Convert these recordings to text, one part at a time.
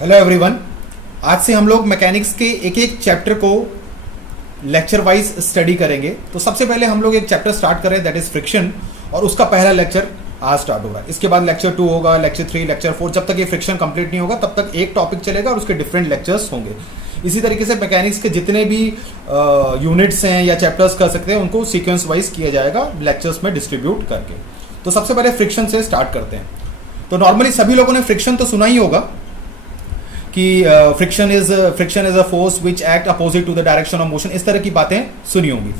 Hello everyone. आज से हम लोग मैकेनिक्स के एक एक चैप्टर को लेक्चर वाइज स्टडी करेंगे। तो सबसे पहले हम लोग एक चैप्टर स्टार्ट कर रहे हैं, दैट इज फ्रिक्शन, और उसका पहला लेक्चर आज स्टार्ट होगा। इसके बाद लेक्चर 2 होगा, लेक्चर 3, लेक्चर 4। जब तक ये फ्रिक्शन कंप्लीट नहीं होगा तब तक एक टॉपिक चलेगा और उसके डिफरेंट लेक्चर्स होंगे। इसी तरीके से मैकेनिक्स के जितने भी यूनिट्स हैं या चैप्टर्स कर सकते हैं उनको सीक्वेंस वाइज किया जाएगा लेक्चर्स में डिस्ट्रीब्यूट करके। तो सबसे पहले फ्रिक्शन से स्टार्ट करते हैं। तो नॉर्मली सभी लोगों ने फ्रिक्शन तो सुना ही होगा कि friction is a force which act opposite to the direction of motion, इस तरह की बातें सुनी होंगी।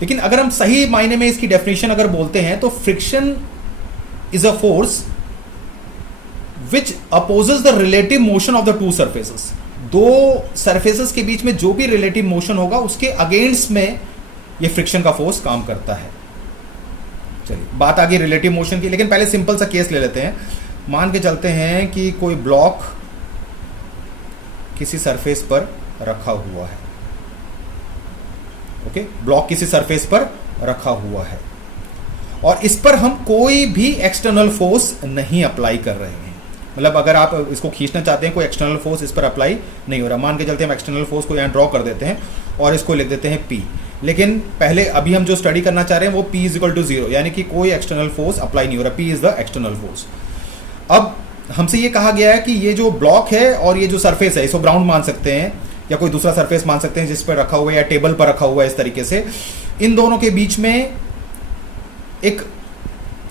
लेकिन अगर हम सही मायने में इसकी डेफिनेशन अगर बोलते हैं तो friction is a force which opposes the relative motion of the two surfaces. दो सरफेसेस के बीच में जो भी रिलेटिव मोशन होगा उसके अगेंस्ट में यह फ्रिक्शन का फोर्स काम करता है। चलिए बात आ गई रिलेटिव मोशन की, लेकिन पहले सिंपल सा केस ले लेते हैं। मान के चलते हैं कि कोई ब्लॉक किसी सरफेस पर रखा हुआ है। ओके, ब्लॉक किसी सरफेस पर रखा हुआ है और इस पर हम कोई भी एक्सटर्नल फोर्स नहीं अप्लाई कर रहे हैं। मतलब अगर आप इसको खींचना चाहते हैं, कोई एक्सटर्नल फोर्स इस पर अप्लाई नहीं हो रहा। मान के चलते हम एक्सटर्नल फोर्स को यहां ड्रॉ कर देते हैं और इसको लिख देते हैं P। लेकिन पहले अभी हम जो स्टडी करना चाह रहे हैं वो P इज इक्वल टू 0, यानी कि कोई एक्सटर्नल फोर्स अप्लाई नहीं हो रहा। P is the external force. अब हमसे ये कहा गया है कि ये जो ब्लॉक है और ये जो सरफेस है इसको ग्राउंड मान सकते हैं या कोई दूसरा सरफेस मान सकते हैं जिस पर रखा हुआ है या टेबल पर रखा हुआ है। इस तरीके से इन दोनों के बीच में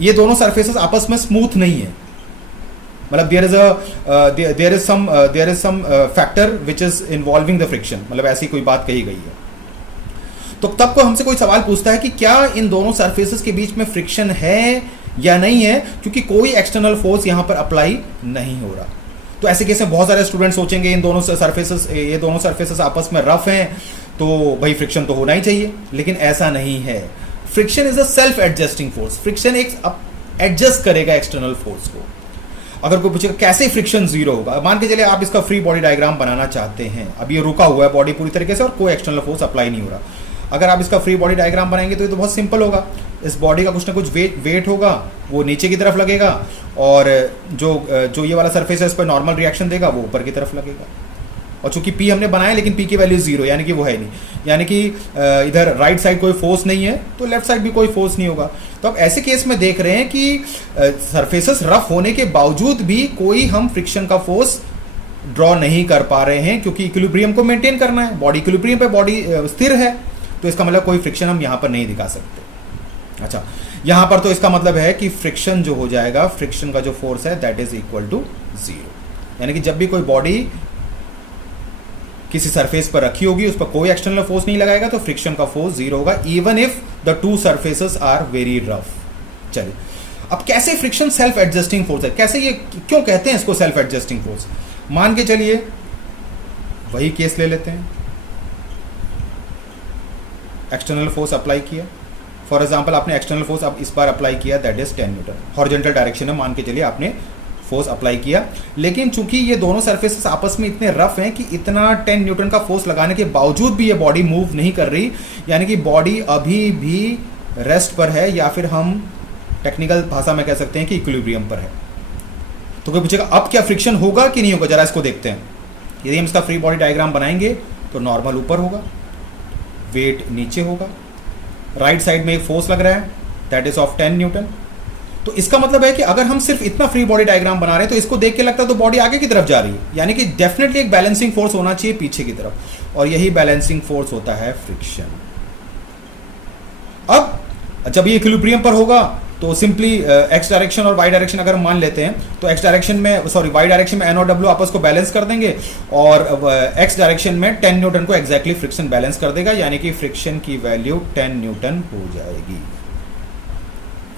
ये दोनों सरफेसेस आपस में स्मूथ नहीं है। मतलब there is some factor which is involving the friction, मतलब ऐसी कोई बात कही गई है। तो तब को हमसे कोई सवाल पूछता है कि क्या इन दोनों सरफेसेस के बीच में फ्रिक्शन है या नहीं है, क्योंकि कोई एक्सटर्नल फोर्स यहां पर अप्लाई नहीं हो रहा। तो ऐसे केस में बहुत सारे स्टूडेंट सोचेंगे ये दोनों सरफेसेस आपस में रफ हैं तो भाई फ्रिक्शन तो होना ही चाहिए, लेकिन ऐसा नहीं है। Friction is a self adjusting force. Friction एक एडजस्ट करेगा एक्सटर्नल फोर्स को। अगर कोई पूछेगा कैसे फ्रिक्शन 0 होगा, मान के चलिए आप इसका फ्री बॉडी डायग्राम बनाना चाहते हैं। अब ये रुका हुआ है बॉडी पूरी तरीके से और कोई एक्सटर्नल फोर्स अप्लाई नहीं हो रहा। अगर आप इसका फ्री बॉडी डायग्राम बनाएंगे तो ये तो बहुत सिंपल होगा। इस बॉडी का कुछ ना कुछ वेट होगा, वो नीचे की तरफ लगेगा और जो ये वाला सरफेस है इस पर नॉर्मल रिएक्शन देगा, वो ऊपर की तरफ लगेगा। और चूंकि P हमने बनाया लेकिन P की वैल्यू 0, यानी कि वो है नहीं, यानी कि इधर राइट साइड कोई फोर्स नहीं है तो लेफ्ट साइड भी कोई फोर्स नहीं होगा। तो अब ऐसे केस में देख रहे हैं कि सरफेसेस रफ होने के बावजूद भी कोई हम फ्रिक्शन का फोर्स ड्रॉ नहीं कर पा रहे हैं, क्योंकि इक्विलिब्रियम को मेंटेन करना है। बॉडी इक्विलिब्रियम पे बॉडी स्थिर है, तो इसका मतलब कोई फ्रिक्शन हम यहां पर नहीं दिखा सकते। अच्छा, यहां पर तो इसका मतलब है कि फ्रिक्शन जो हो जाएगा, फ्रिक्शन का जो फोर्स है दैट इज इक्वल टू 0। यानी कि जब भी कोई बॉडी किसी सरफेस पर रखी होगी उस पर कोई एक्सटर्नल फोर्स नहीं लगाएगा तो फ्रिक्शन का फोर्स 0 होगा, even if the two surfaces are very rough. चलिए अब कैसे फ्रिक्शन सेल्फ एडजस्टिंग फोर्स है, कैसे ये क्यों कहते हैं इसको सेल्फ एडजस्टिंग फोर्स। मान के चलिए वही केस ले लेते हैं, एक्सटर्नल फोर्स अप्लाई किया। फॉर एग्जांपल आपने एक्सटर्नल फोर्स अब इस बार अप्लाई किया, that is 10 Newton. Horizontal direction में मान के चलिए आपने फोर्स अप्लाई किया, लेकिन चूंकि ये दोनों सरफेसेस आपस में इतने रफ हैं कि इतना 10 न्यूटन का फोर्स लगाने के बावजूद भी ये बॉडी मूव नहीं कर रही, यानी कि बॉडी अभी भी रेस्ट पर है, या फिर हम टेक्निकल भाषा में कह सकते हैं कि इक्विलिब्रियम पर है। तो कोई पूछेगा अब क्या फ्रिक्शन होगा कि नहीं होगा, जरा इसको देखते हैं। यदि हम इसका फ्री बॉडी डायग्राम बनाएंगे तो नॉर्मल ऊपर होगा, वेट नीचे होगा, राइट साइड में एक फोर्स लग रहा है दैट इज ऑफ 10 न्यूटन। तो इसका मतलब है कि अगर हम सिर्फ इतना फ्री बॉडी डायग्राम बना रहे हैं तो इसको देख के लगता है तो बॉडी आगे की तरफ जा रही है, यानी कि डेफिनेटली एक बैलेंसिंग फोर्स होना चाहिए पीछे की तरफ, और यही बैलेंसिंग फोर्स होता है फ्रिक्शन। अब जब ये इक्विलिब्रियम पर होगा तो सिंपली एक्स डायरेक्शन और वाई डायरेक्शन अगर मान लेते हैं तो एक्स डायरेक्शन में वाई डायरेक्शन में एन और डब्ल्यू आपस को बैलेंस कर देंगे और एक्स डायरेक्शन में 10 न्यूटन को एग्जैक्टली फ्रिक्शन बैलेंस कर देगा, यानी कि फ्रिक्शन की वैल्यू 10 न्यूटन हो जाएगी।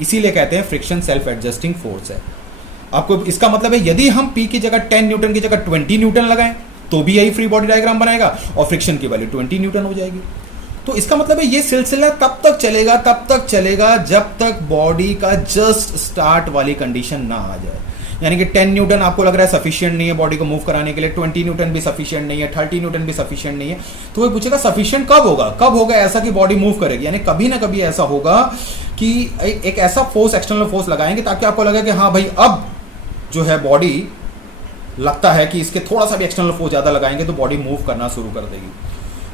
इसीलिए कहते हैं फ्रिक्शन सेल्फ एडजस्टिंग फोर्स है। आपको इसका मतलब है यदि हम P की जगह 10 न्यूटन की जगह 20 न्यूटन लगाएं तो भी यही फ्री बॉडी डायग्राम बनाएगा और फ्रिक्शन की वैल्यू 20 न्यूटन हो जाएगी। तो इसका मतलब है ये सिलसिला तब तक चलेगा जब तक बॉडी का जस्ट स्टार्ट वाली कंडीशन ना आ जाए। यानी कि 10 न्यूटन आपको लग रहा है सफिशिएंट नहीं है बॉडी को मूव कराने के लिए, 20 न्यूटन भी सफिशिएंट नहीं है, 30 न्यूटन भी सफिशिएंट नहीं है। तो वो पूछेगा सफिशिएंट कब होगा ऐसा कि बॉडी मूव करेगी। यानी कभी ना कभी ऐसा होगा कि एक ऐसा फोर्स एक्सटर्नल फोर्स लगाएंगे ताकि आपको लगे कि हाँ भाई अब जो है बॉडी लगता है कि इसके थोड़ा सा भी एक्सटर्नल फोर्स ज़्यादा लगाएंगे तो बॉडी मूव करना शुरू कर देगी,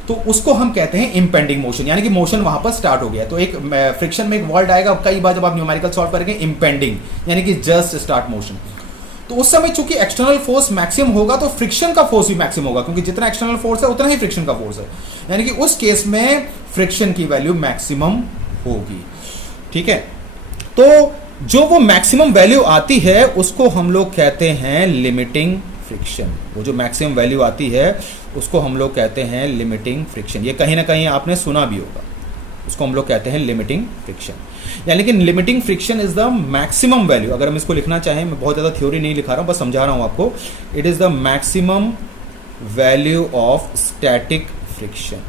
तो उसको हम कहते हैं इम्पेंडिंग मोशन, यानी कि मोशन वहां पर स्टार्ट हो गया। तो एक फ्रिक्शन में एक वर्ड आएगा कई बार जब आप न्यूमेरिकल सॉल्व करेंगे, इम्पेंडिंग, यानी कि जस्ट स्टार्ट मोशन। तो उस समय चूंकि एक्सटर्नल फोर्स मैक्सिमम होगा तो फ्रिक्शन का फोर्स भी मैक्सिमम होगा, क्योंकि जितना एक्सटर्नल फोर्स है उतना ही फ्रिक्शन का फोर्स है, यानी कि उस केस में फ्रिक्शन की वैल्यू मैक्सिमम होगी। ठीक है, तो जो वो मैक्सिमम वैल्यू आती है उसको हम लोग कहते हैं लिमिटिंग फ्रिक्शन। वो जो मैक्सिमम वैल्यू आती है उसको हम लोग कहते हैं लिमिटिंग फ्रिक्शन। ये कहीं ना कहीं आपने सुना भी होगा, उसको हम लोग कहते हैं लिमिटिंग फ्रिक्शन। यानी कि limiting friction is the maximum value. अगर हम इसको लिखना चाहें, मैं बहुत ज़्यादा थ्योरी नहीं लिखा रहा हूँ, बस समझा रहा हूँ आपको। It is the maximum value of static friction.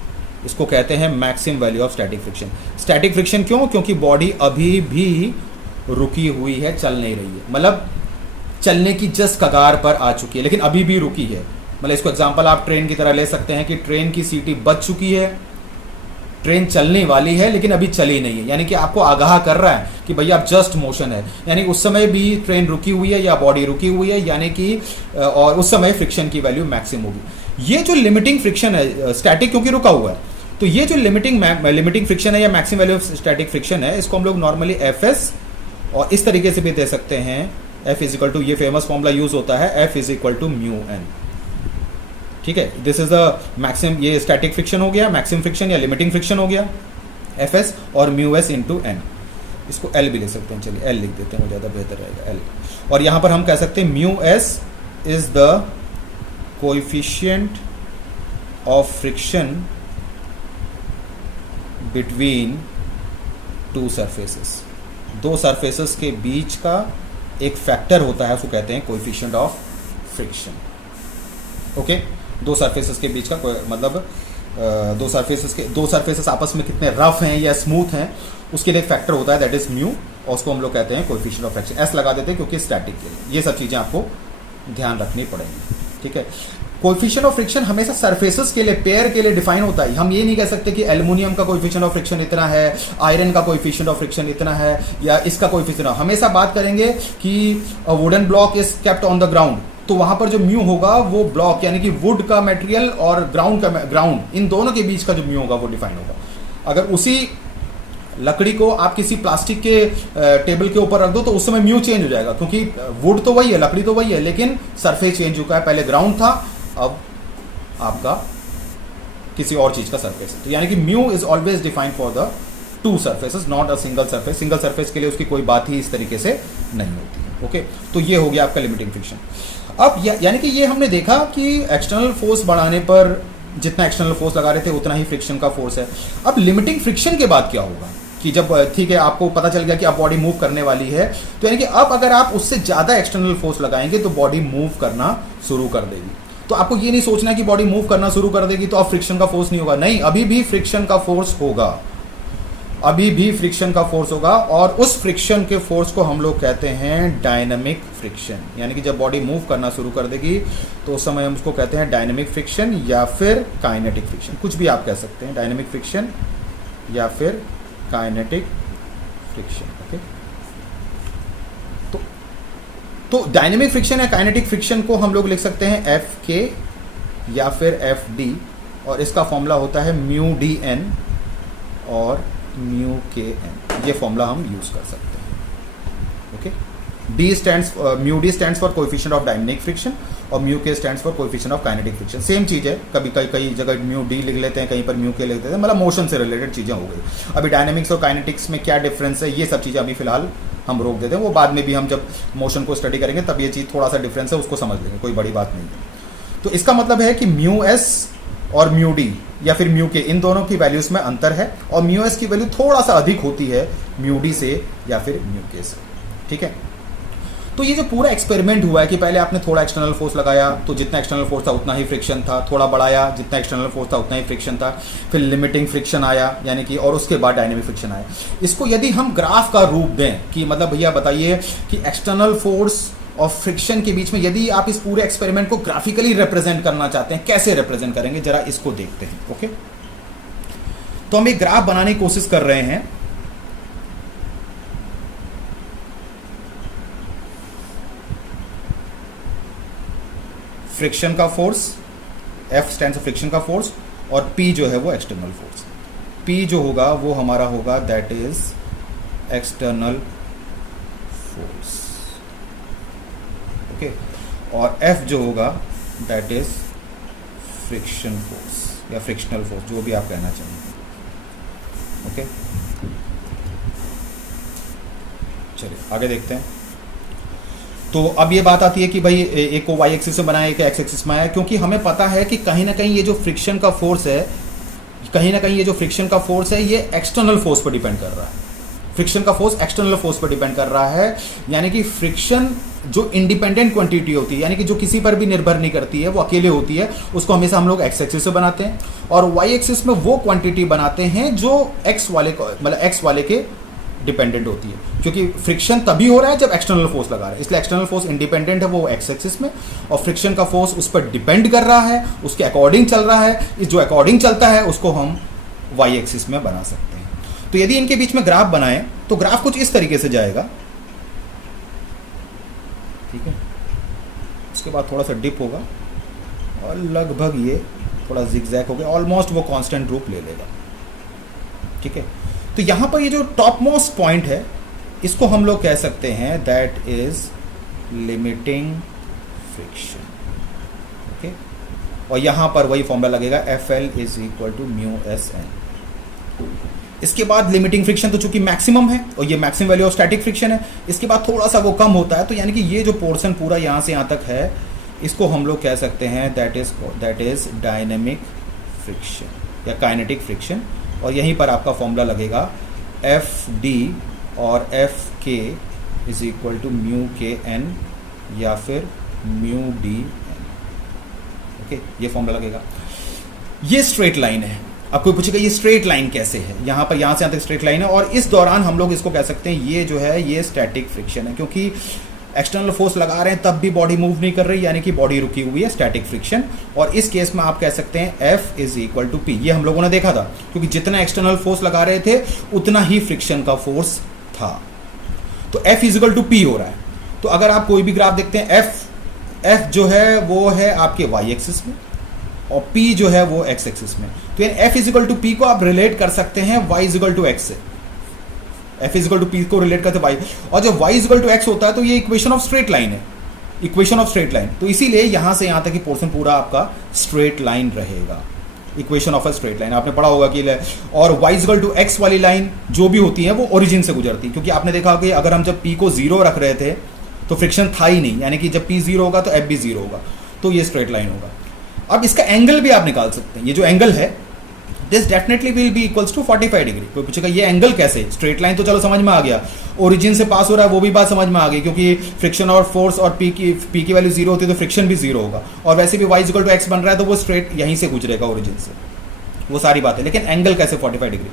इसको कहते हैं maximum value of static friction. Static friction क्यों? क्योंकि बॉडी अभी भी रुकी हुई है, चल नहीं रही है, मतलब चलने की जस्ट कगार पर आ चुकी है लेकिन अभी भी रुकी है। मतलब इसको एग्जांपल आप ट्रेन की तरह ले सकते हैं कि ट्रेन की सीटी बच चुकी है, ट्रेन चलने वाली है लेकिन अभी चली नहीं है, यानी कि आपको आगाह कर रहा है कि भैया अब जस्ट मोशन है, यानी उस समय भी ट्रेन रुकी हुई है या बॉडी रुकी हुई है, यानी कि और उस समय फ्रिक्शन की वैल्यू मैक्सिमम होगी। ये जो लिमिटिंग फ्रिक्शन है, स्टैटिक क्योंकि रुका हुआ है, तो ये जो लिमिटिंग फ्रिक्शन है या maximum value of static friction है, इसको हम लोग नॉर्मली एफएस और इस तरीके से भी दे सकते हैं। F इज इक्वल टू, ये फेमस फॉर्मूला यूज होता है, F is equal to mu N. ठीक है, दिस इज द मैक्सिमम, ये स्टैटिक फ्रिक्शन हो गया, मैक्सिमम फ्रिक्शन या लिमिटिंग फ्रिक्शन हो गया, Fs और म्यू एस इंटू एन। इसको L भी लिख सकते हैं, चलिए L लिख देते हैं, वो ज़्यादा बेहतर रहेगा, L। और यहाँ पर हम कह सकते हैं mu S is the coefficient of friction between two surfaces. दो सरफेसेस के बीच का एक फैक्टर होता है, उसको कहते हैं कोएफिशिएंट ऑफ फ्रिक्शन। ओके, दो सरफेसेस के बीच का मतलब दो सरफेसेस आपस में कितने रफ हैं या स्मूथ हैं, उसके लिए एक फैक्टर होता है, दैट इज म्यू, और उसको हम लोग कहते हैं कोएफिशिएंट ऑफ फ्रिक्शन। एस लगा देते हैं क्योंकि स्टैटिक के लिए। ये सब चीज़ें आपको ध्यान रखनी पड़ेंगी। ठीक है, कोएफिशिएंट ऑफ फ्रिक्शन हमेशा सरफेसेस के लिए, पेयर के लिए डिफाइन होता है। हम ये नहीं कह सकते कि एल्युमिनियम का कोएफिशिएंट ऑफ फ्रिक्शन इतना है, आयरन का कोएफिशिएंट ऑफ फ्रिक्शन इतना है, या इसका कोएफिशिएंट। हमेशा बात करेंगे कि wooden block is kept on the ground, तो वहां पर जो म्यू होगा वो ब्लॉक यानी कि वुड का मटेरियल और ग्राउंड इन दोनों के बीच का जो म्यू होगा वो डिफाइन होगा। अगर उसी लकड़ी को आप किसी प्लास्टिक के टेबल के ऊपर रख दो तो उस समय म्यू चेंज हो जाएगा, क्योंकि वुड तो वही है, लकड़ी तो वही है, लेकिन सरफेस चेंज हुआ है। पहले ग्राउंड था, अब आपका किसी और चीज का सरफेस है। तो यानी कि mu is always defined for the two surfaces, not a single surface. Single surface के लिए उसकी कोई बात ही इस तरीके से नहीं होती है। ओके, तो ये हो गया आपका लिमिटिंग फ्रिक्शन। अब यानी कि ये हमने देखा कि एक्सटर्नल फोर्स बढ़ाने पर जितना एक्सटर्नल फोर्स लगा रहे थे उतना ही फ्रिक्शन का फोर्स है। अब लिमिटिंग फ्रिक्शन के बाद क्या होगा कि जब ठीक है आपको पता चल गया कि आप बॉडी मूव करने वाली है, तो यानी कि अब अगर आप उससे ज़्यादा एक्सटर्नल फोर्स लगाएंगे तो बॉडी मूव करना शुरू कर देगी। तो आपको ये नहीं सोचना कि बॉडी मूव करना शुरू कर देगी तो अब फ्रिक्शन का फोर्स नहीं होगा, नहीं, अभी भी फ्रिक्शन का फोर्स होगा, अभी भी फ्रिक्शन का फोर्स होगा। और उस फ्रिक्शन के फोर्स को हम लोग कहते हैं डायनामिक फ्रिक्शन। यानी कि जब बॉडी मूव करना शुरू कर देगी तो उस समय हम उसको कहते हैं डायनामिक फ्रिक्शन या फिर काइनेटिक फ्रिक्शन, कुछ भी आप कह सकते हैं, डायनामिक फ्रिक्शन या फिर काइनेटिक फ्रिक्शन। ओके, तो डायनेमिक फ्रिक्शन या काइनेटिक फ्रिक्शन को हम लोग लिख सकते हैं एफ के या फिर एफ डी, और इसका फॉर्मूला होता है म्यू डी एन और म्यू के एन। ये फॉर्मूला हम यूज कर सकते हैं। Okay, mu D stands for coefficient of dynamic friction और mu K stands for coefficient of kinetic friction. Same चीज़ है, कभी कई जगह म्यू डी लिख लेते हैं, कहीं पर म्यू के लिख देते हैं, मतलब मोशन से रिलेटेड चीज़ें हो गई। अभी डायनेमिक्स और काइनेटिक्स में क्या डिफरेंस है, ये सब चीज़ें अभी फिलहाल हम रोक देते हैं, वो बाद में भी हम जब मोशन को स्टडी करेंगे तब ये चीज़ थोड़ा सा डिफरेंस है उसको समझ लेंगे, कोई बड़ी बात नहीं है। तो इसका मतलब है कि म्यू एस और म्यू डी या फिर म्यू के, इन दोनों की वैल्यूज में अंतर है और म्यू एस की वैल्यू थोड़ा सा अधिक होती है म्यू डी से या फिर म्यू के से। ठीक है, तो ये जो पूरा एक्सपेरिमेंट हुआ है कि पहले आपने थोड़ा एक्सटर्नल फोर्स लगाया तो जितना एक्सटर्नल फोर्स था उतना ही फ्रिक्शन था, थोड़ा बढ़ाया जितना एक्सटर्नल फोर्स था उतना ही फ्रिक्शन था, फिर लिमिटिंग फ्रिक्शन आया यानी कि, और उसके बाद डायनेमिक फ्रिक्शन आया। इसको यदि हम ग्राफ का रूप दें कि मतलब भैया बताइए कि एक्सटर्नल फोर्स और फ्रिक्शन के बीच में यदि आप इस पूरे एक्सपेरिमेंट को ग्राफिकली रिप्रेजेंट करना चाहते हैं, कैसे रिप्रेजेंट करेंगे, जरा इसको देखते हैं। ओके, तो हम एक ग्राफ बनाने की कोशिश कर रहे हैं। फ्रिक्शन का force, F stands for friction का फोर्स, और P जो है वो एक्सटर्नल फोर्स। P जो होगा वो हमारा होगा that is external force, okay, और F जो होगा दैट इज फ्रिक्शन फोर्स या फ्रिक्शनल फोर्स, जो भी आप कहना चाहेंगे, ओके। चलिए आगे देखते हैं। तो अब ये बात आती है कि भाई एक को वाई एक्सिस में बनाया, एक एक्स एक्सिस में आया, क्योंकि हमें पता है कि कहीं ना कहीं ये जो फ्रिक्शन का फोर्स है, कहीं ना कहीं ये जो फ्रिक्शन का फोर्स है ये एक्सटर्नल फोर्स पर डिपेंड कर रहा है। फ्रिक्शन का फोर्स एक्सटर्नल फोर्स पर डिपेंड कर रहा है, यानी कि फ्रिक्शन जो इंडिपेंडेंट क्वांटिटी होती है, यानी कि जो किसी पर भी निर्भर नहीं करती है, वो अकेले होती है, उसको हमेशा हम लोग एक्स एक्सिस से बनाते हैं, और वाई एक्सिस में वो क्वांटिटी बनाते हैं जो एक्स वाले मतलब एक्स वाले के डिपेंडेंट होती है, क्योंकि फ्रिक्शन तभी हो रहा है जब एक्सटर्नल फोर्स लगा रहा है, इसलिए एक्सटर्नल फोर्स इंडिपेंडेंट है वो एक्स एक्सिस में, और फ्रिक्शन का फोर्स उस पर डिपेंड कर रहा है, उसके अकॉर्डिंग चल रहा है, इस जो अकॉर्डिंग चलता है उसको हम वाई एक्सिस में बना सकते हैं। तो यदि इनके बीच में ग्राफ बनाएं तो ग्राफ कुछ इस तरीके से जाएगा, ठीक है, उसके बाद थोड़ा सा डिप होगा और लगभग ये थोड़ा जिगजैग हो गया, ऑलमोस्ट वो कांस्टेंट रूप ले लेगा, ठीक है। तो यहां पर ये जो टॉप मोस्ट पॉइंट है इसको हम लोग कह सकते हैं that is limiting friction, okay, और यहां पर वही फॉर्मूला लगेगा FL is equal to mu S N. इसके बाद लिमिटिंग फ्रिक्शन तो चूंकि मैक्सिमम है और ये maximum value of static friction है, इसके बाद थोड़ा सा वो कम होता है, तो यानी कि ये जो पोर्शन पूरा यहां से यहां तक है इसको हम लोग कह सकते हैं दैट इज डायनेमिक फ्रिक्शन या काइनेटिक फ्रिक्शन, और यहीं पर आपका फॉर्मूला लगेगा FD और FK is equal to mu KN या फिर म्यू DN, ओके, ये फॉर्मूला लगेगा। ये स्ट्रेट लाइन है, अब कोई पूछेगा ये स्ट्रेट लाइन कैसे है, यहाँ पर यहाँ से यहाँ तक स्ट्रेट लाइन है, और इस दौरान हम लोग इसको कह सकते हैं ये जो है ये स्टैटिक फ्रिक्शन है, क्योंकि एक्सटर्नल फोर्स लगा रहे हैं तब भी बॉडी मूव नहीं कर रही, यानी कि बॉडी रुकी हुई है, स्टैटिक फ्रिक्शन। और इस केस में आप कह सकते हैं F is equal to P, ये हम लोगों ने देखा था, क्योंकि जितना एक्सटर्नल फोर्स लगा रहे थे उतना ही फ्रिक्शन का फोर्स था, तो F is equal to P हो रहा है। तो अगर आप कोई भी ग्राफ देखते हैं F जो है वो है आपके वाई एक्सिस में और P जो है वो एक्स एक्सिस में, तो F is equal to P को आप रिलेट कर सकते हैं y is equal to x से, F is equal to P को रिलेट करते y, और जब y is equal to x होता है तो ये इक्वेशन ऑफ स्ट्रेट लाइन है, इक्वेशन ऑफ स्ट्रेट लाइन, तो इसीलिए यहां से यहां तक की पोर्शन पूरा आपका स्ट्रेट लाइन रहेगा, equation of a straight line आपने पढ़ा होगा कि, और y is equal to x वाली लाइन जो भी होती है वो ओरिजिन से गुजरती है, क्योंकि आपने देखा कि अगर हम जब P को 0 रख रहे थे तो फ्रिक्शन था ही नहीं, यानी कि जब P 0 होगा तो F भी 0 होगा, तो ये स्ट्रेट लाइन होगा। अब इसका एंगल भी आप निकाल सकते हैं, ये जो एंगल है this definitely will be equals to 45 degree. कोई पूछेगा ये एंगल कैसे, स्ट्रेट लाइन तो चलो समझ में आ गया, ओरिजिन से पास हो रहा है वो भी बात समझ में आ गई, क्योंकि फ्रिक्शन और फोर्स और P की वैल्यू 0 होती है तो फ्रिक्शन भी 0 होगा, और वैसे भी y इक्वल टू x बन रहा है तो वो स्ट्रेट यहीं से गुजरेगा ओरिजिन से, वो सारी बातें। लेकिन एंगल कैसे 45 डिग्री,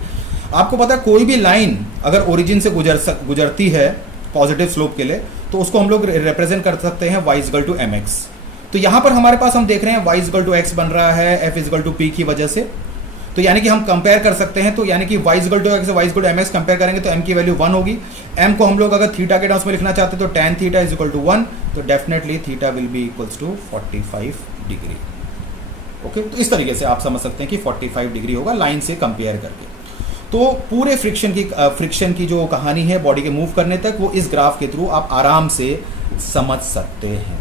आपको पता है कोई भी लाइन अगर ओरिजिन से गुजरती है पॉजिटिव स्लोप के लिए तो उसको हम लोग रिप्रेजेंट कर सकते हैं y इक्वल टू mx। तो यहां पर हमारे पास हम देख रहे हैं y इक्वल टू x बन रहा है f इक्वल टू p की वजह से, तो यानी कि हम कंपेयर कर सकते हैं, तो यानी कि y equal to x y equal to mx compare करेंगे तो m की वैल्यू 1 होगी, m को हम लोग अगर थीटा के टर्म्स में लिखना चाहते हैं तो tan theta is equal to 1, तो definitely theta will be equals to 45 degree, okay. तो इस तरीके से आप समझ सकते हैं कि 45 डिग्री होगा लाइन से कंपेयर करके। तो पूरे फ्रिक्शन की जो कहानी है बॉडी के मूव करने तक वो इस ग्राफ के थ्रू आप आराम से समझ सकते हैं,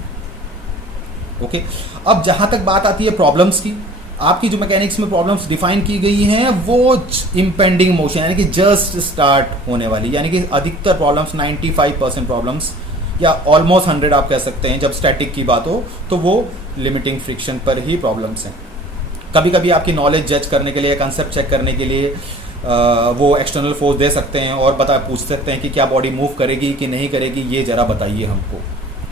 ओके। अब जहां तक बात आती है प्रॉब्लम्स की, आपकी जो मैकेनिक्स में प्रॉब्लम्स डिफाइन की गई हैं वो इंपेंडिंग मोशन यानी कि जस्ट स्टार्ट होने वाली, यानी कि अधिकतर प्रॉब्लम्स 95% प्रॉब्लम्स या ऑलमोस्ट 100 आप कह सकते हैं जब स्टैटिक की बात हो तो वो लिमिटिंग फ्रिक्शन पर ही प्रॉब्लम्स हैं। कभी कभी आपकी नॉलेज जज करने के लिए, कंसेप्ट चेक करने के लिए वो एक्सटर्नल फोर्स दे सकते हैं और पूछ सकते हैं कि क्या बॉडी मूव करेगी कि नहीं करेगी, ये जरा बताइए हमको।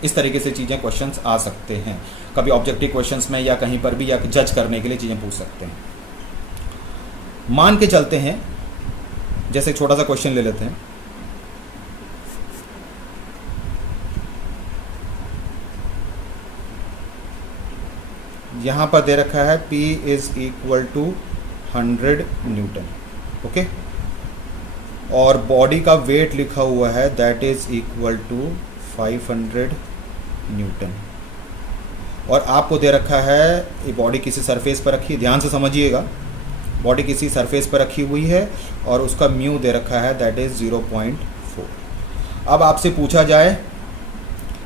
इस तरीके से चीज़ें क्वेश्चंस आ सकते हैं कभी ऑब्जेक्टिव क्वेश्चंस में या कहीं पर भी, या जज करने के लिए चीज़ें पूछ सकते हैं। मान के चलते हैं, जैसे एक छोटा सा क्वेश्चन ले लेते हैं, यहां पर दे रखा है P is equal to 100 newton, okay, और बॉडी का वेट लिखा हुआ है that is equal to 500 newton, और आपको दे रखा है ये बॉडी किसी सरफेस पर रखी, ध्यान से समझिएगा, बॉडी किसी सरफेस पर रखी हुई है और उसका म्यू दे रखा है दैट इज 0.4। अब आपसे पूछा जाए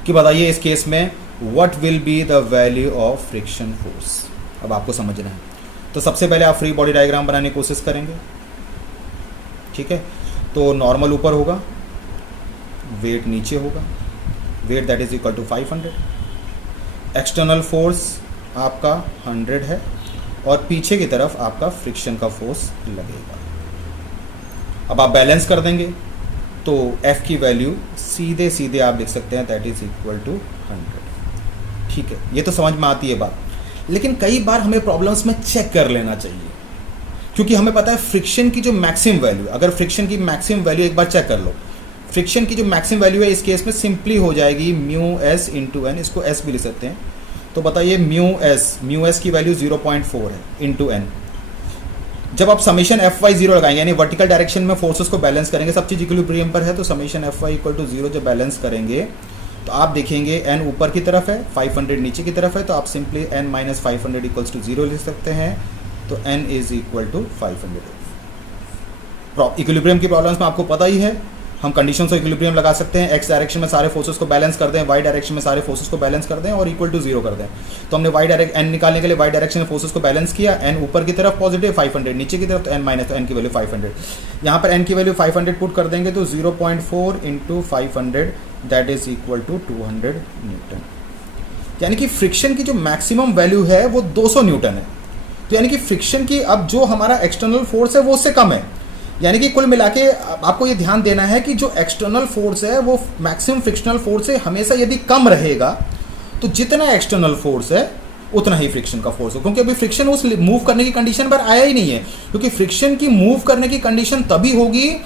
कि बताइए इस केस में what will be the value of friction force. अब आपको समझना है, तो सबसे पहले आप फ्री बॉडी डायग्राम बनाने की कोशिश करेंगे, ठीक है। तो नॉर्मल ऊपर होगा, वेट नीचे होगा, weight that is equal to 500, external force आपका 100 है और पीछे की तरफ आपका फ्रिक्शन का फोर्स लगेगा। अब आप बैलेंस कर देंगे तो F की वैल्यू सीधे सीधे आप लिख सकते हैं दैट इज इक्वल टू 100, ठीक है। ये तो समझ में आती है बात, लेकिन कई बार हमें प्रॉब्लम्स में चेक कर लेना चाहिए, क्योंकि हमें पता है फ्रिक्शन की जो मैक्सिमम वैल्यू, अगर फ्रिक्शन की मैक्सिमम वैल्यू एक बार चेक कर लो, फ्रिक्शन की जो मैक्सिमम वैल्यू है इस केस में सिंपली हो जाएगी म्यू एस इंटू एन, इसको एस भी लिख सकते हैं। तो बताइए म्यू एस की वैल्यू 0.4 है इंटू एन। जब आप समेशन एफ वाई 0 लगाएंगे यानी वर्टिकल डायरेक्शन में फोर्सेस को बैलेंस करेंगे, सब चीज इक्विलिब्रियम पर है, तो summation F Y equal to 0 जब बैलेंस करेंगे तो आप देखेंगे एन ऊपर की तरफ है, 500 नीचे की तरफ है, तो आप simply N minus 500 equals to 0 लिख सकते हैं। तो N is equal to 500। Equilibrium की प्रॉब्लम्स में आपको पता ही है, हम कंडीशंस ऑफ इक्विलिब्रियम लगा सकते हैं, एक्स डायरेक्शन में सारे फोर्सेस को बैलेंस कर दें, वाई डायरेक्शन में सारे फोर्सेस को बैलेंस कर दें और इक्वल टू 0 कर दें। तो हमने एन निकालने के लिए वाई डायरेक्शन में फोर्सेस को बैलेंस किया, एन ऊपर की तरफ पॉजिटिव 500, नीचे की तरफ तो एन माइनस, तो एन की वैल्यू 500। यहाँ पर एन की वैल्यू 500 पुट कर देंगे तो 0.4 into 500 that is equal to 200 newton. यानी कि फ्रिक्शन की जो मैक्सिमम वैल्यू है वो 200 न्यूटन है। तो यानी कि फ्रिक्शन की अब जो हमारा एक्सटर्नल फोर्स है वो उससे कम है, यानी कि कुल मिला के आपको ये ध्यान देना है कि जो एक्सटर्नल फोर्स है वो मैक्सिमम फ्रिक्शनल फोर्स से हमेशा यदि कम रहेगा तो जितना एक्सटर्नल फोर्स है उतना ही फ्रिक्शन का फोर्स हो, क्योंकि अभी फ्रिक्शन उस मूव करने की कंडीशन पर आया ही नहीं है। क्योंकि फ्रिक्शन की मूव करने की कंडीशन तभी होगी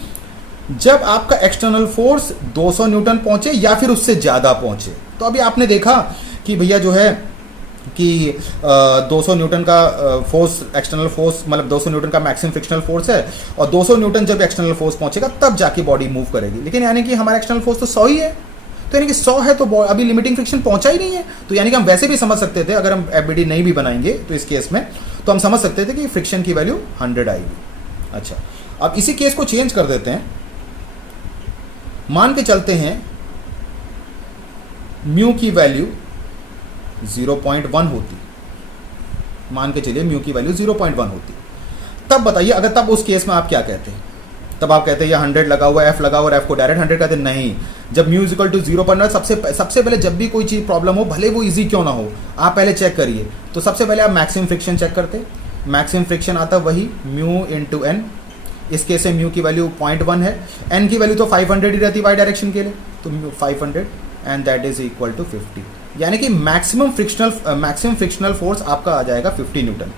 जब आपका एक्सटर्नल फोर्स 200 न्यूटन पहुंचे या फिर उससे ज़्यादा पहुंचे। तो अभी आपने देखा कि भैया जो है कि 200 न्यूटन का फोर्स, एक्सटर्नल फोर्स मतलब 200 न्यूटन का मैक्सिमम फ्रिक्शनल फोर्स है और 200 न्यूटन जब एक्सटर्नल फोर्स पहुंचेगा तब जाके बॉडी मूव करेगी। लेकिन यानी कि हमारा एक्सटर्नल फोर्स तो 100 ही है, तो यानी कि 100 है तो अभी लिमिटिंग फ्रिक्शन पहुंचा ही नहीं है। तो यानी कि हम वैसे भी समझ सकते थे, अगर हम एफबीडी नहीं भी बनाएंगे तो इस केस में तो हम समझ सकते थे कि फ्रिक्शन की वैल्यू 100 आएगी। अच्छा, अब इसी केस को चेंज कर देते हैं, मान के चलते हैं म्यू की वैल्यू 0.1 होती, मान के चलिए म्यू की वैल्यू 0.1 होती, तब बताइए अगर तब उस केस में आप क्या कहते हैं? तब आप कहते हैं ये 100 लगा हुआ है, एफ लगा हुआ है, एफ को डायरेक्ट 100 कहते हैं? नहीं, जब म्यू इक्वल टू 0.1 सबसे पहले जब भी कोई चीज प्रॉब्लम हो, भले वो इजी क्यों ना हो, आप पहले चेक करिए। तो सबसे पहले आप मैक्सिमम फ्रिक्शन चेक करते, मैक्सिमम फ्रिक्शन आता वही म्यू इंटू एन। इस केस से म्यू की वैल्यू 0.1 है, एन की वैल्यू तो 500 ही रहती वाई डायरेक्शन के लिए, तो 500 and that is equal to 50। यानी कि मैक्सिमम फ्रिक्शनल फोर्स आपका आ जाएगा 50 न्यूटन।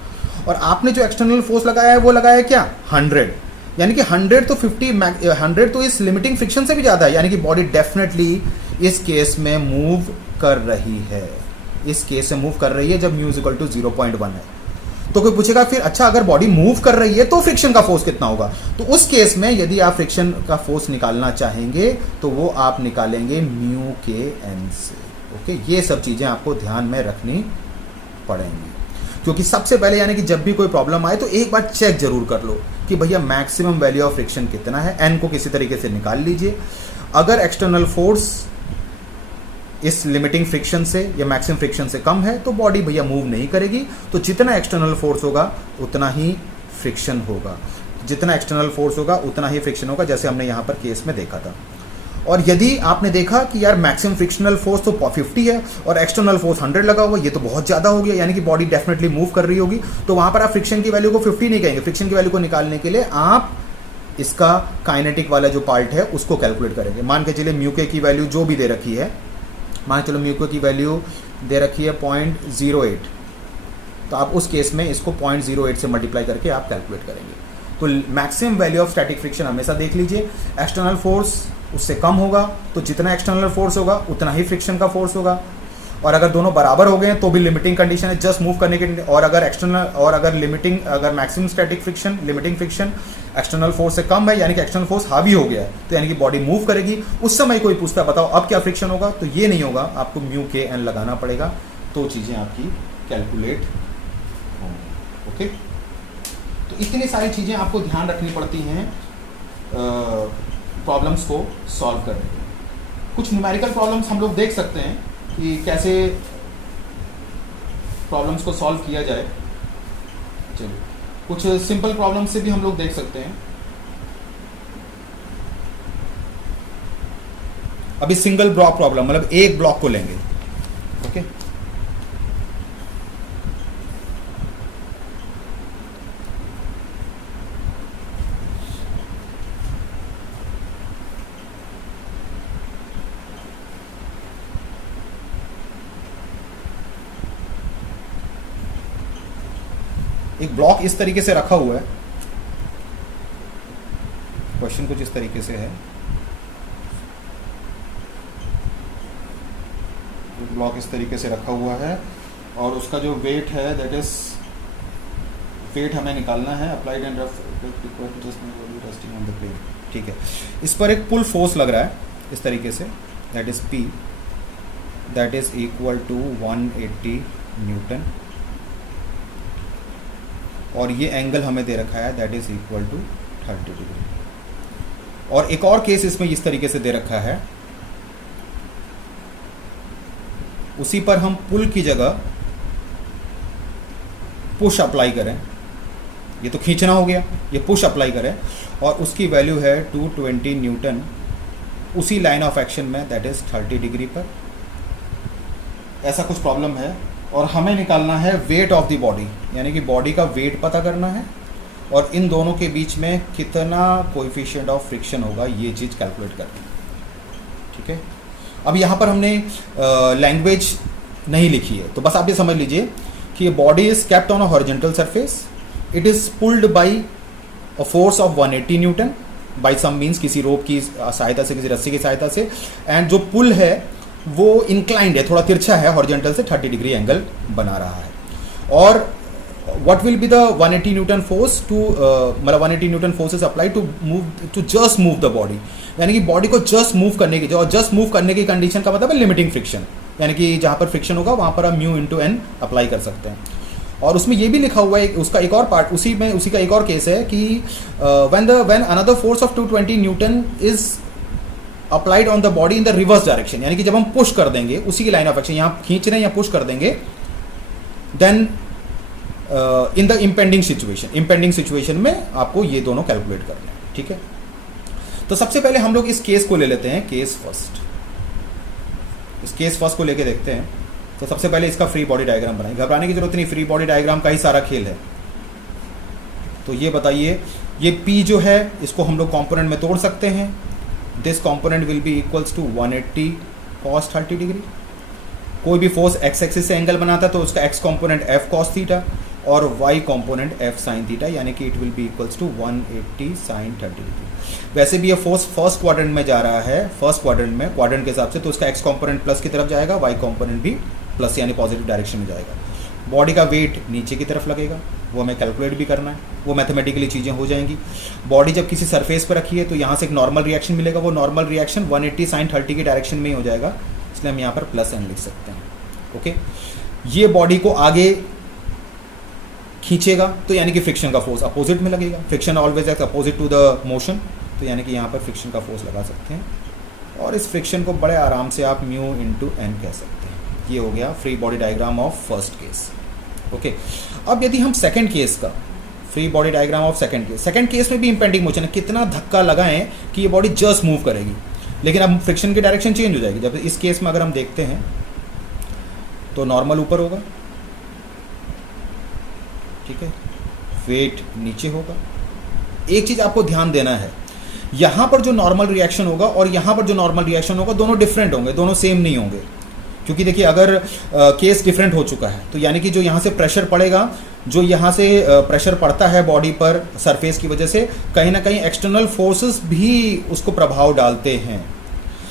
और आपने जो एक्सटर्नल फोर्स लगाया है वो लगाया क्या? 100। यानी कि 100 तो 100 तो इस लिमिटिंग फ्रिक्शन से भी ज़्यादा है, यानी कि बॉडी डेफिनेटली इस केस में मूव कर रही है, इस केस से मूव कर रही है जब म्यू इक्वल टू 0.1 है। तो कोई पूछेगा फिर अच्छा अगर बॉडी मूव कर रही है तो फ्रिक्शन का फोर्स कितना होगा? तो उस केस में यदि आप फ्रिक्शन का फोर्स निकालना चाहेंगे तो वो आप निकालेंगे म्यू के एन से। ओके, ये सब चीज़ें आपको ध्यान में रखनी पड़ेंगी, क्योंकि सबसे पहले यानी कि जब भी कोई प्रॉब्लम आए तो एक बार चेक जरूर कर लो कि भैया मैक्सिमम वैल्यू ऑफ फ्रिक्शन कितना है, एन को किसी तरीके से निकाल लीजिए। अगर एक्सटर्नल फोर्स इस लिमिटिंग फ्रिक्शन से या मैक्सिमम फ्रिक्शन से कम है तो बॉडी भैया मूव नहीं करेगी, तो जितना एक्सटर्नल फोर्स होगा उतना ही फ्रिक्शन होगा, जितना एक्सटर्नल फोर्स होगा उतना ही फ्रिक्शन होगा, जैसे हमने यहाँ पर केस में देखा था। और यदि आपने देखा कि यार मैक्सिमम फ्रिक्शनल फोर्स तो 50 है और एक्सटर्नल फोर्स 100 लगा हुआ, ये तो बहुत ज़्यादा हो गया, यानी कि बॉडी डेफिनेटली मूव कर रही होगी, तो वहाँ पर आप फ्रिक्शन की वैल्यू को 50 नहीं कहेंगे। फ्रिक्शन की वैल्यू को निकालने के लिए आप इसका काइनेटिक वाला जो पार्ट है उसको कैलकुलेट करेंगे। मान के चलिए म्यू के की वैल्यू जो भी दे रखी है, मान चलो म्यू की वैल्यू दे रखी है 0.08, तो आप उस केस में इसको 0.08 से मल्टीप्लाई करके आप कैलकुलेट करेंगे। तो maximum value of static friction हमेशा देख लीजिए, एक्सटर्नल फोर्स उससे कम होगा तो जितना एक्सटर्नल फोर्स होगा उतना ही फ्रिक्शन का फोर्स होगा, और अगर दोनों बराबर हो गए तो भी लिमिटिंग कंडीशन है जस्ट मूव करने के। और अगर अगर maximum static friction limiting friction external force से कम है, यानी कि एक्सटर्नल फोर्स हावी हो गया है, तो यानी कि बॉडी मूव करेगी। उस समय कोई पूछता बताओ अब क्या फ्रिक्शन होगा, तो ये नहीं होगा, आपको म्यू के एन लगाना पड़ेगा तो चीज़ें आपकी कैलकुलेट होंगी। ओके, तो इतनी सारी चीज़ें आपको ध्यान रखनी पड़ती हैं प्रॉब्लम्स को सॉल्व करने के लिए। कुछ न्यूमेरिकल प्रॉब्लम्स हम लोग देख सकते हैं कि कैसे प्रॉब्लम्स को सॉल्व किया जाए। चलिए, कुछ सिंपल प्रॉब्लम्स से भी हम लोग देख सकते हैं। अभी सिंगल ब्लॉक प्रॉब्लम, मतलब एक ब्लॉक को लेंगे। ओके, एक ब्लॉक इस तरीके से रखा हुआ है। क्वेश्चन कुछ इस तरीके से है। ब्लॉक इस तरीके से रखा हुआ है और उसका जो वेट है दैट इज वेट हमें निकालना है। Applied and resting on the plane. ठीक है, इस पर एक पुल फोर्स लग रहा है इस तरीके से, that is P, that is equal to 180 newton, और ये एंगल हमें दे रखा है that is equal to 30 degree. और एक और केस इसमें इस तरीके से दे रखा है, उसी पर हम पुल की जगह पुश अप्लाई करें। ये तो खींचना हो गया, ये पुश अप्लाई करें और उसकी वैल्यू है 220 न्यूटन उसी लाइन ऑफ एक्शन में दैट इज 30 डिग्री पर। ऐसा कुछ प्रॉब्लम है और हमें निकालना है वेट ऑफ द बॉडी, यानी कि बॉडी का वेट पता करना है और इन दोनों के बीच में कितना कोएफिशिएंट ऑफ फ्रिक्शन होगा ये चीज़ कैलकुलेट करनी है। ठीक है, अब यहाँ पर हमने लैंग्वेज नहीं लिखी है, तो बस आप ये समझ लीजिए कि ये body is kept on a horizontal surface, it is pulled by a force of 180 newton by some means, किसी रोप की सहायता से, किसी रस्सी की सहायता से, एंड जो पुल है वो इंक्लाइंड है, थोड़ा तिरछा है, हॉरिजॉन्टल से 30 डिग्री एंगल बना रहा है। और what will be the 180 Newton force to मतलब 180 Newton force is applied to just move the body, यानी कि बॉडी को जस्ट मूव करने की, और जस्ट मूव करने की कंडीशन का मतलब है लिमिटिंग फ्रिक्शन, यानी कि जहाँ पर फ्रिक्शन होगा वहाँ पर हम म्यू इंटू एन अप्लाई कर सकते हैं। और उसमें ये भी लिखा हुआ है, उसका एक और पार्ट, उसी का एक और केस है कि when another force of 220 Newton is applied on the body in the reverse direction, यानी कि जब हम पुश कर देंगे उसी की लाइन ऑफ एक्शन, यहाँ खींच रहे हैं या पुश कर देंगे, then in the impending situation में आपको ये दोनों कैलकुलेट करना है। ठीक है, तो सबसे पहले हम लोग इस केस को ले लेते हैं, केस फर्स्ट। इस केस फर्स्ट को लेके देखते हैं। तो सबसे पहले इसका फ्री बॉडी डायग्राम बनाएं, घबराने की जरूरत नहीं, फ्री बॉडी डायग्राम का ही सारा खेल है। तो ये बताइए, ये P जो है इसको हम लोग कॉम्पोनेंट में तोड़ सकते हैं। This component will be equals to 180 cos 30 degree. कोई भी फोर्स एक्स एक्सिस से एंगल बनाता है तो उसका X component F cos theta और y component F sin theta, यानी कि it will be equals to 180 sin 30 degree. वैसे भी ये फोर्स फर्स्ट क्वाड्रेंट में जा रहा है, फर्स्ट क्वाड्रेंट में, क्वाड्रेंट के हिसाब से, तो उसका x कॉम्पोनेंट प्लस की तरफ जाएगा, y कॉम्पोनेंट भी प्लस यानी पॉजिटिव डायरेक्शन में जाएगा। बॉडी का वेट नीचे की तरफ लगेगा, वो हमें कैलकुलेट भी करना है, वो मैथमेटिकली चीज़ें हो जाएंगी। बॉडी जब किसी सरफेस पर रखी है तो यहाँ से एक नॉर्मल रिएक्शन मिलेगा, वो नॉर्मल रिएक्शन 180 sin 30 की डायरेक्शन में ही हो जाएगा, इसलिए हम यहाँ पर प्लस n लिख सकते हैं। ओके, ये बॉडी को आगे खींचेगा तो यानी कि फ्रिक्शन का फोर्स अपोजिट में लगेगा, friction always act opposite to the motion, तो यानी कि यहाँ पर फ्रिक्शन का फोर्स लगा सकते हैं और इस फ्रिक्शन को बड़े आराम से आप म्यू इंटू एन कह सकते हैं। ये हो गया free body diagram of first case. Okay, अब यदि हम सेकंड केस का free body diagram of second case में भी इंपेंडिंग मोशन है, कितना धक्का लगाएं कि ये बॉडी जस्ट मूव करेगी, लेकिन अब फ्रिक्शन की डायरेक्शन चेंज हो जाएगी। जब इस केस में अगर हम देखते हैं तो नॉर्मल ऊपर होगा, ठीक है, वेट नीचे होगा। एक चीज आपको ध्यान देना है, यहां पर जो नॉर्मल रिएक्शन होगा और यहां पर जो नॉर्मल रिएक्शन होगा दोनों डिफरेंट होंगे, दोनों सेम नहीं होंगे, क्योंकि देखिए अगर केस डिफरेंट हो चुका है तो यानी कि जो यहाँ से प्रेशर पड़ेगा, जो यहाँ से प्रेशर पड़ता है बॉडी पर सरफेस की वजह से, कहीं ना कहीं एक्सटर्नल फोर्सेस भी उसको प्रभाव डालते हैं।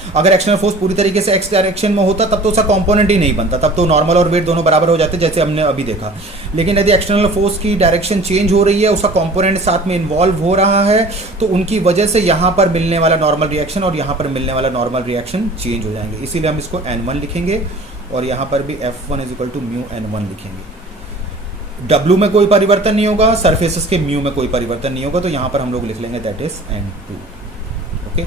अगर एक्सटर्नल फोर्स पूरी तरीके से एक्स डायरेक्शन में होता तब तो उसका कंपोनेंट ही नहीं बनता, तब तो नॉर्मल और वेट दोनों बराबर हो जाते जैसे हमने अभी देखा। लेकिन यदि एक्सटर्नल फोर्स की डायरेक्शन चेंज हो रही है, उसका कंपोनेंट साथ में इन्वॉल्व हो रहा है, तो उनकी वजह से यहाँ पर मिलने वाला नॉर्मल रिएक्शन और यहाँ पर मिलने वाला नॉर्मल रिएक्शन चेंज हो जाएंगे। इसीलिए हम इसको N1 लिखेंगे और यहाँ पर भी F1 is equal to mu N1 लिखेंगे। W में कोई परिवर्तन नहीं होगा, सरफेसेस के म्यू में कोई परिवर्तन नहीं होगा, तो यहाँ पर हम लोग लिख लेंगे दैट इज N2। ओके,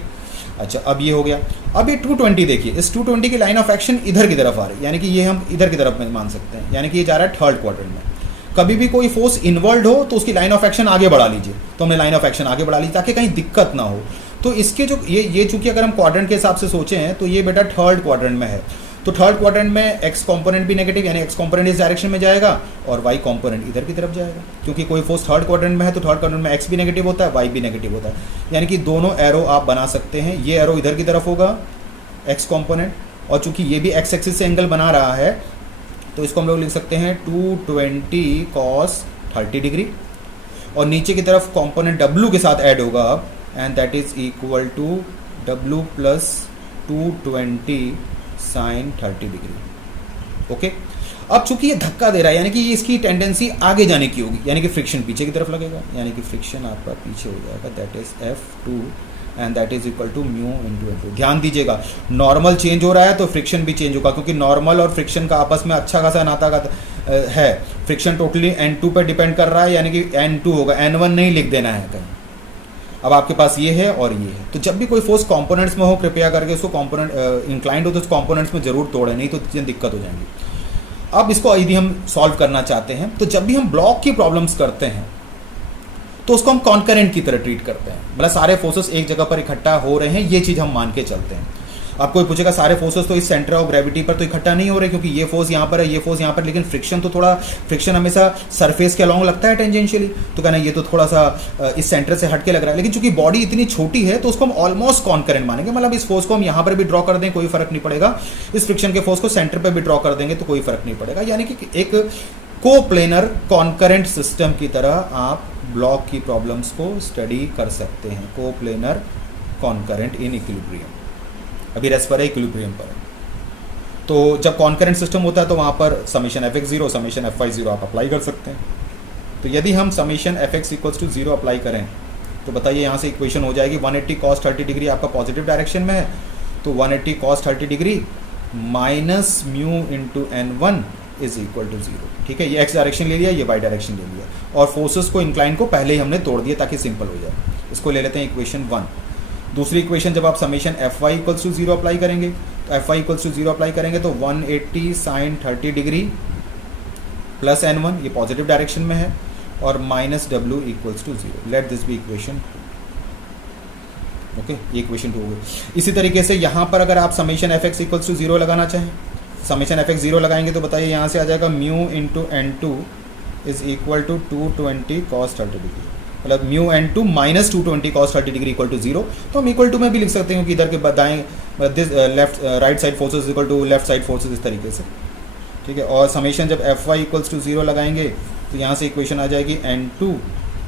अच्छा अब ये हो गया। अब ये 220 देखिए, इस 220 की लाइन ऑफ एक्शन इधर की तरफ आ रही है, यानी कि ये हम इधर की तरफ में मान सकते हैं, यानी कि ये जा रहा है थर्ड क्वाड्रेंट में। कभी भी कोई फोर्स इन्वॉल्व हो तो उसकी लाइन ऑफ एक्शन आगे बढ़ा लीजिए, तो हमने लाइन ऑफ एक्शन आगे बढ़ा ली ताकि कहीं दिक्कत ना हो। तो इसके जो ये चूंकि अगर हम क्वाड्रेंट के हिसाब से सोचे हैं तो ये बेटा थर्ड क्वाड्रेंट में है, तो थर्ड क्वाड्रेंट में एक्स कंपोनेंट भी नेगेटिव, यानी एक्स कंपोनेंट इस डायरेक्शन में जाएगा और वाई कंपोनेंट इधर की तरफ जाएगा। क्योंकि कोई फोर्स थर्ड क्वाड्रेंट में है तो थर्ड क्वाड्रेंट में एक्स भी नेगेटिव होता है, वाई भी नेगेटिव होता है, यानी कि दोनों एरो आप बना सकते हैं। ये एरो इधर की तरफ होगा एक्स कंपोनेंट, और चूंकि ये भी एक्स एक्सिस से एंगल बना रहा है तो इसको हम लोग लिख सकते हैं 220 cos 30 डिग्री, और नीचे की तरफ कंपोनेंट W के साथ ऐड होगा अब, and that is equal to W plus 220 sin 30 degree. Okay, अब चूंकि ये धक्का दे रहा है, यानी कि ये इसकी टेंडेंसी आगे जाने की होगी, यानी कि फ्रिक्शन पीछे की तरफ लगेगा, यानी कि फ्रिक्शन आपका पीछे हो जाएगा, that is F2 and that is equal to mu into N2। ध्यान दीजिएगा, नॉर्मल चेंज हो रहा है तो फ्रिक्शन भी चेंज होगा, क्योंकि नॉर्मल और फ्रिक्शन का आपस में अच्छा खासा नाता का है। फ्रिक्शन टोटली N2 पर डिपेंड कर रहा है, यानी कि N2 होगा, N1 नहीं लिख देना है कहीं। अब आपके पास ये है और ये है, तो जब भी कोई फोर्स कंपोनेंट्स में हो कृपया करके उसको कंपोनेंट इंक्लाइंड हो तो कंपोनेंट्स में जरूर तोड़े, नहीं तो चीज़ें दिक्कत हो जाएंगी। अब इसको यदि हम सॉल्व करना चाहते हैं तो जब भी हम ब्लॉक की प्रॉब्लम्स करते हैं तो उसको हम कॉन्करेंट की तरह ट्रीट करते हैं, मतलब सारे फोर्सेस एक जगह पर इकट्ठा हो रहे हैं, ये चीज़ हम मान के चलते हैं। अब कोई पूछेगा सारे फोर्सेस तो इस सेंटर ऑफ ग्रेविटी पर तो इकट्ठा नहीं हो रहे, क्योंकि ये फोर्स यहाँ पर है, ये फोर्स यहाँ पर, लेकिन फ्रिक्शन तो थोड़ा, फ्रिक्शन हमेशा सरफेस के अलॉन्ग लगता है टेंजेंशियली, तो कहना ये तो थोड़ा सा इस सेंटर से हट के लग रहा है, लेकिन चूंकि बॉडी इतनी छोटी है तो उसको हम ऑलमोस्ट कॉन्करेंट मानेंगे, मतलब इस फोर्स को हम यहाँ पर भी ड्रॉ कर दें कोई फर्क नहीं पड़ेगा, इस फ्रिक्शन के फोर्स को सेंटर पर भी ड्रॉ कर देंगे तो कोई फर्क नहीं पड़ेगा, यानी कि एक कोप्लेनर कॉन्करेंट सिस्टम की तरह आप ब्लॉक की प्रॉब्लम्स को स्टडी कर सकते हैं। कोप्लेनर कॉन्करेंट इन इक्विलिब्रियम, अभी रेस्ट पर है, इक्विलिब्रियम पर है। तो जब कॉन्करेंट सिस्टम होता है तो वहाँ पर समेशन fx0 समेशन fy0 आप अप्लाई कर सकते हैं। तो यदि हम summation fx equals to 0 apply करें तो बताइए यहाँ से इक्वेशन हो जाएगी 180 cos 30 डिग्री आपका पॉजिटिव डायरेक्शन में है, तो 180 cos 30 degree minus mu into N1 is equal to 0। ठीक है, ये x डायरेक्शन ले लिया, ये y डायरेक्शन ले लिया, और फोर्सेस को इंक्लाइन को पहले ही हमने तोड़ दिया ताकि सिंपल हो जाए। इसको ले लेते हैं इक्वेशन 1। दूसरी इक्वेशन जब आप summation fy equals to 0 apply करेंगे तो fy इक्वल्स टू 0 अप्लाई करेंगे तो 180 sin 30 डिग्री प्लस N1, ये पॉजिटिव डायरेक्शन में है, और minus W equals to 0। Let this be equation 2। Okay, ये इक्वेशन 2 हो गई। इसी तरीके से यहाँ पर अगर आप समेशन fx इक्वल्स टू 0 लगाना चाहें, समेशन fx 0 लगाएंगे तो बताइए यहाँ से आ जाएगा mu into N2 is equal to 220 cos 30 degree, मतलब mu N2 minus 220 cos 30 degree equal to 0। तो हम इक्वल टू में भी लिख सकते हैं, क्योंकि इधर के दाएं this left right side forces equal to left side forces, इस तरीके से। ठीक है, और समेशन जब fy इक्वल्स टू 0 लगाएंगे तो यहाँ से इक्वेशन आ जाएगी N2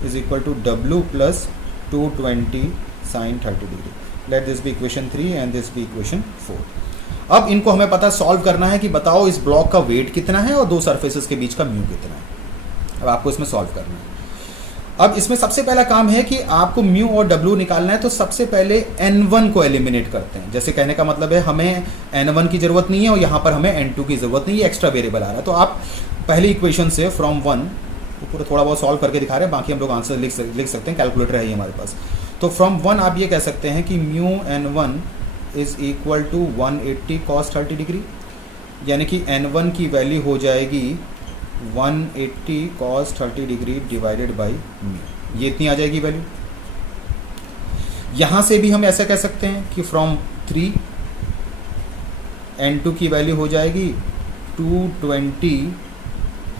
is equal to W plus 220 sin 30 degree. Let this be equation 3 and this be equation 4। अब इनको हमें पता सॉल्व करना है कि बताओ इस ब्लॉक का वेट कितना है और दो सरफेसेस के बीच का म्यू कितना है। अब आपको इसमें सॉल्व करना है। अब इसमें सबसे पहला काम है कि आपको म्यू और W निकालना है, तो सबसे पहले N1 को एलिमिनेट करते हैं। जैसे कहने का मतलब है हमें N1 की ज़रूरत नहीं है और यहाँ पर हमें N2 की ज़रूरत नहीं है, एक्स्ट्रा वेरिएबल आ रहा है। तो आप पहली इक्वेशन से फ्रॉम 1 पूरा थोड़ा बहुत सॉल्व करके दिखा रहे हैं, बाकी हम लोग आंसर लिख सकते हैं, कैलकुलेटर है ये हमारे पास। तो फ्रॉम 1 आप ये कह सकते हैं कि mu N1 is equal to 180 cos 30 degree, यानी कि N1 की वैल्यू हो जाएगी 180 cos 30 degree divided by mu, ये इतनी आ जाएगी वैल्यू। यहाँ से भी हम ऐसा कह सकते हैं कि फ्रॉम 3 N2 की वैल्यू हो जाएगी 220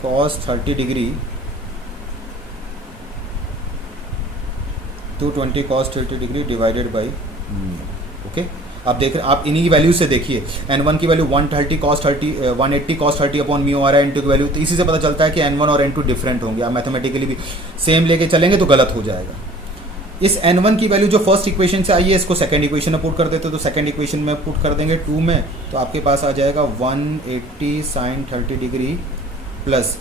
cos 30 degree 220 cos 30 degree divided by mu. Okay, आप देख रहे, आप इन्हीं की वैल्यू से देखिए, N1 की वैल्यू 180 cos 30 अपॉन म्यू आ रहा है, N2 की वैल्यू, तो इसी से पता चलता है कि N1 और N2 डिफरेंट होंगे। आप मैथमेटिकली भी सेम लेके चलेंगे तो गलत हो जाएगा। इस N1 की वैल्यू जो फर्स्ट इक्वेशन से आई है इसको सेकंड इक्वेशन में पुट कर देते, तो सेकंड इक्वेशन में पुट कर देंगे 2 में, तो आपके पास आ जाएगा 180 sin 30 degree plus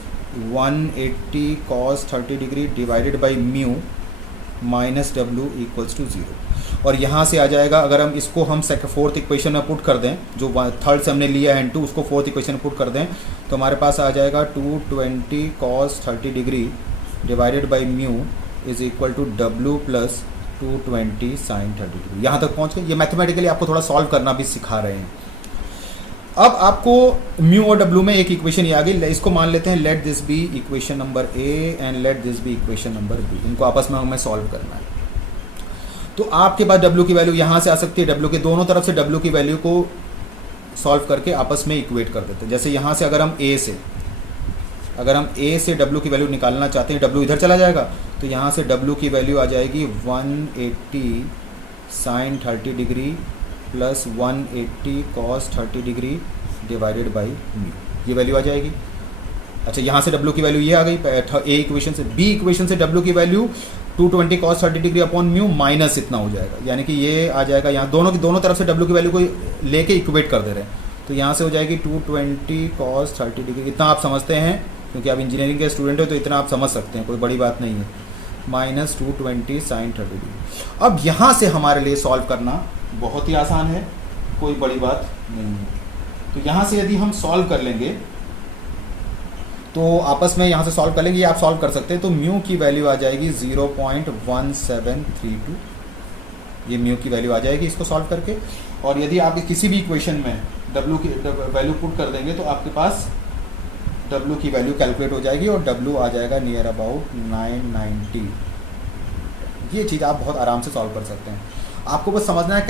180 cos 30 degree divided by mu minus W equals to 0। और यहाँ से आ जाएगा, अगर हम इसको हम फोर्थ इक्वेशन में पुट कर दें, जो थर्ड से हमने लिया है N2, उसको फोर्थ इक्वेशन में पुट कर दें, तो हमारे पास आ जाएगा 220 cos 30 degree divided by mu is equal to W plus 220 sine 30 degree. यहाँ तक पहुँच गए। ये मैथमेटिकली आपको थोड़ा सॉल्व करना भी सिखा रहे हैं। अब आपको म्यू और डब्ल्यू में एक इक्वेशन ये आ गई, इसको मान लेते हैं let this be equation number A and let this be equation number B. इनको आपस में हमें सॉल्व करना है। तो आपके पास डब्ल्यू की वैल्यू यहाँ से आ सकती है, डब्ल्यू के दोनों तरफ से डब्ल्यू की वैल्यू को सॉल्व करके आपस में इक्वेट कर देते हैं। जैसे यहाँ से अगर हम ए से डब्ल्यू की वैल्यू निकालना चाहते हैं, डब्ल्यू इधर चला जाएगा, तो यहाँ से डब्ल्यू की वैल्यू आ जाएगी 180 sine 30 degree plus 180 cos 30 degree divided by mu, ये वैल्यू आ जाएगी। अच्छा, यहाँ से W की वैल्यू ये आ गई ए इक्वेशन से। बी इक्वेशन से W की value 220 cos 30 degree upon mu minus इतना हो जाएगा, यानी कि ये आ जाएगा, यहाँ दोनों तरफ से W की वैल्यू को लेके इक्वेट कर दे रहे हैं, तो यहाँ से हो जाएगी 220 cos 30 डिग्री। इतना आप समझते हैं क्योंकि आप इंजीनियरिंग के स्टूडेंट हो, तो इतना आप समझ सकते हैं, कोई बड़ी बात नहीं है। Minus 220 sine 30 degree. अब यहाँ से हमारे लिए सॉल्व करना बहुत ही आसान है, कोई बड़ी बात नहीं है। तो यहाँ से यदि हम सॉल्व कर लेंगे, तो आपस में यहाँ से सॉल्व कर लेंगे, ये आप सॉल्व कर सकते हैं। तो म्यू की वैल्यू आ जाएगी 0.1732, ये म्यू की वैल्यू आ जाएगी इसको सॉल्व करके। और यदि आप किसी भी इक्वेशन में W की वैल्यू पुट कर देंगे, तो आपके पास W की वैल्यू कैलकुलेट हो जाएगी और W आ जाएगा नियर अबाउट 990। ये चीज़ आप बहुत आराम से सॉल्व कर सकते हैं। आपको बस समझना है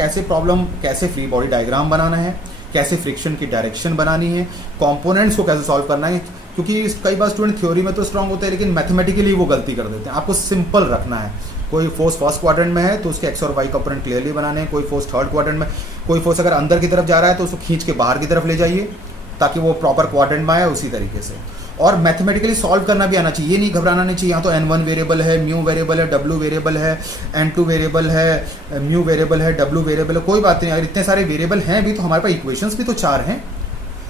कैसे फ्री बॉडी डायग्राम बनाना है, कैसे फ्रिक्शन की डायरेक्शन बनानी है, कंपोनेंट्स को कैसे सॉल्व करना है, क्योंकि कई बार स्टूडेंट थ्योरी में तो स्ट्रांग होते हैं लेकिन मैथमेटिकली वो गलती कर देते हैं। आपको सिंपल रखना है। कोई फोर्स फर्स्ट क्वाड्रेंट में है तो उसके एक्स और वाई कंपोनेंट क्लियरली बनाने हैं। कोई फोर्स थर्ड क्वाड्रेंट में, कोई फोर्स अगर अंदर की तरफ जा रहा है तो उसको खींच के बाहर की तरफ ले जाइए ताकि वो प्रॉपर क्वाड्रेंट में आए, उसी तरीके से। और मैथमेटिकली सॉल्व करना भी आना चाहिए, ये नहीं घबराना नहीं चाहिए। यहाँ तो n1 वेरिएबल है, म्यू वेरिएबल है, w वेरिएबल है, n2 वेरिएबल है, म्यू वेरिएबल है, w वेरिएबल है, कोई बात नहीं। अगर इतने सारे वेरिएबल हैं भी तो हमारे पास इक्वेशंस भी तो 4 हैं,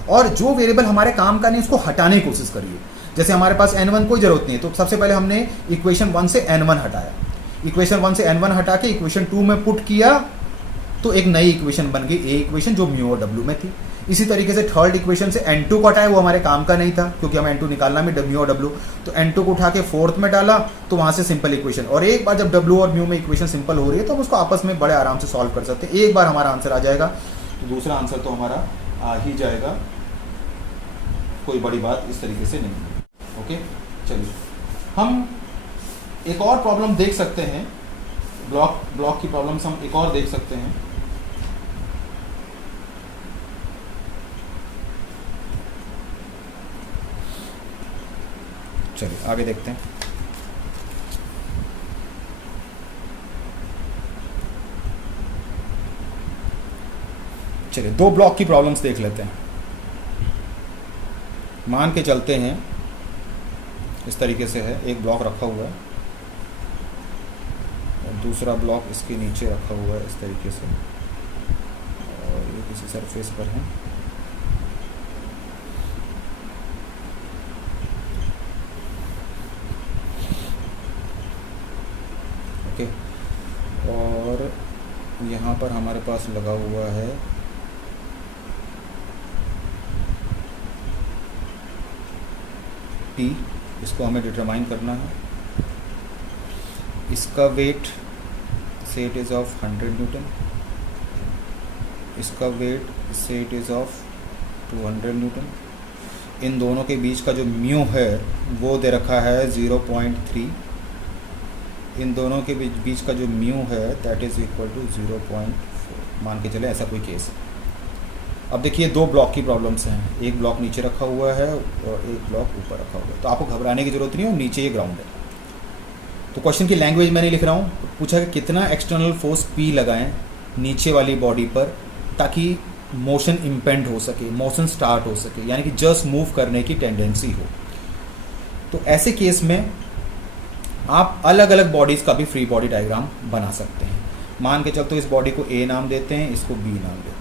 और जो वेरिएबल हमारे काम का नहीं उसको हटाने की कोशिश करिए। जैसे हमारे पास n1 कोई जरूरत नहीं है, तो सबसे पहले हमने इक्वेशन 1 से n1 हटाया, इक्वेशन 1 से n1 हटा के इक्वेशन 2 में पुट किया, तो एक नई इक्वेशन बन गई ए इक्वेशन, जो म्यू और w में थी। इसी तरीके से थर्ड इक्वेशन से n2 को हटाया, वो हमारे काम का नहीं था क्योंकि हमें n2 निकालना में म्यू और w, तो n2 को उठा के फोर्थ में डाला, तो वहां से सिंपल इक्वेशन। और एक बार जब w और म्यू में इक्वेशन सिंपल हो रही है तो हम उसको आपस में बड़े आराम से सॉल्व कर सकते हैं। एक बार हमारा आंसर आ जाएगा तो दूसरा आंसर तो हमारा आ ही जाएगा, कोई बड़ी बात इस तरीके से नहीं है। ओके, चलिए हम एक और प्रॉब्लम देख सकते हैं, ब्लॉक की प्रॉब्लम्स हम एक और देख सकते हैं। चलिए आगे देखते हैं। चलिए 2 ब्लॉक की प्रॉब्लम्स देख लेते हैं। मान के चलते हैं इस तरीके से है, एक ब्लॉक रखा हुआ है और दूसरा ब्लॉक इसके नीचे रखा हुआ है इस तरीके से, और ये किसी सरफेस पर है। ओके, और यहाँ पर हमारे पास लगा हुआ है P, इसको हमें डिटरमाइन करना है। इसका वेट से इट इज़ ऑफ 100 न्यूटन, इसका वेट से इट इज़ ऑफ 200 न्यूटन। इन दोनों के बीच का जो म्यू है वो दे रखा है 0.3, इन दोनों के बीच का जो म्यू है दैट इज़ इक्वल टू 0.4, मान के चले ऐसा कोई केस है। अब देखिए 2 ब्लॉक की प्रॉब्लम्स हैं, एक ब्लॉक नीचे रखा हुआ है और एक ब्लॉक ऊपर रखा हुआ है, तो आपको घबराने की जरूरत नहीं है, नीचे ये ग्राउंड है। तो क्वेश्चन की लैंग्वेज मैं नहीं लिख रहा हूँ, पूछा कि कितना एक्सटर्नल फोर्स P लगाएं नीचे वाली बॉडी पर ताकि मोशन इम्पेंड हो सके, मोशन स्टार्ट हो सके, यानी कि जस्ट मूव करने की टेंडेंसी हो। तो ऐसे केस में आप अलग अलग बॉडीज़ का भी फ्री बॉडी डायग्राम बना सकते हैं। मान के चलते इस बॉडी को A नाम देते हैं, इसको B नाम देते हैं।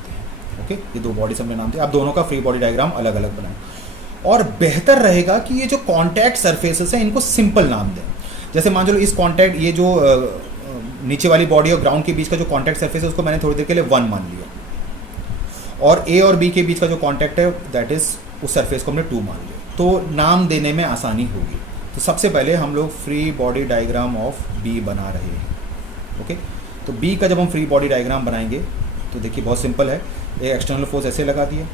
ओके, ये 2 बॉडीज हमने नाम दिया, आप दोनों का फ्री बॉडी डायग्राम अलग अलग बनाएं। और बेहतर रहेगा कि ये जो कॉन्टैक्ट सरफेसेस हैं इनको सिंपल नाम दें। जैसे मान लो इस कॉन्टैक्ट, ये जो नीचे वाली बॉडी और ग्राउंड के बीच का जो कॉन्टैक्ट सरफेस है उसको मैंने थोड़ी देर के लिए 1 मान लिया, और ए और बी के बीच का जो कॉन्टैक्ट है दैट इज उस सरफेस को हमने 2 मान लिया, तो नाम देने में आसानी होगी। तो सबसे पहले हम लोग free body diagram of B बना रहे हैं। ओके, तो बी का जब हम फ्री बॉडी डायग्राम बनाएंगे तो देखिए बहुत सिंपल है, एक एक्सटर्नल फोर्स ऐसे लगा दिया,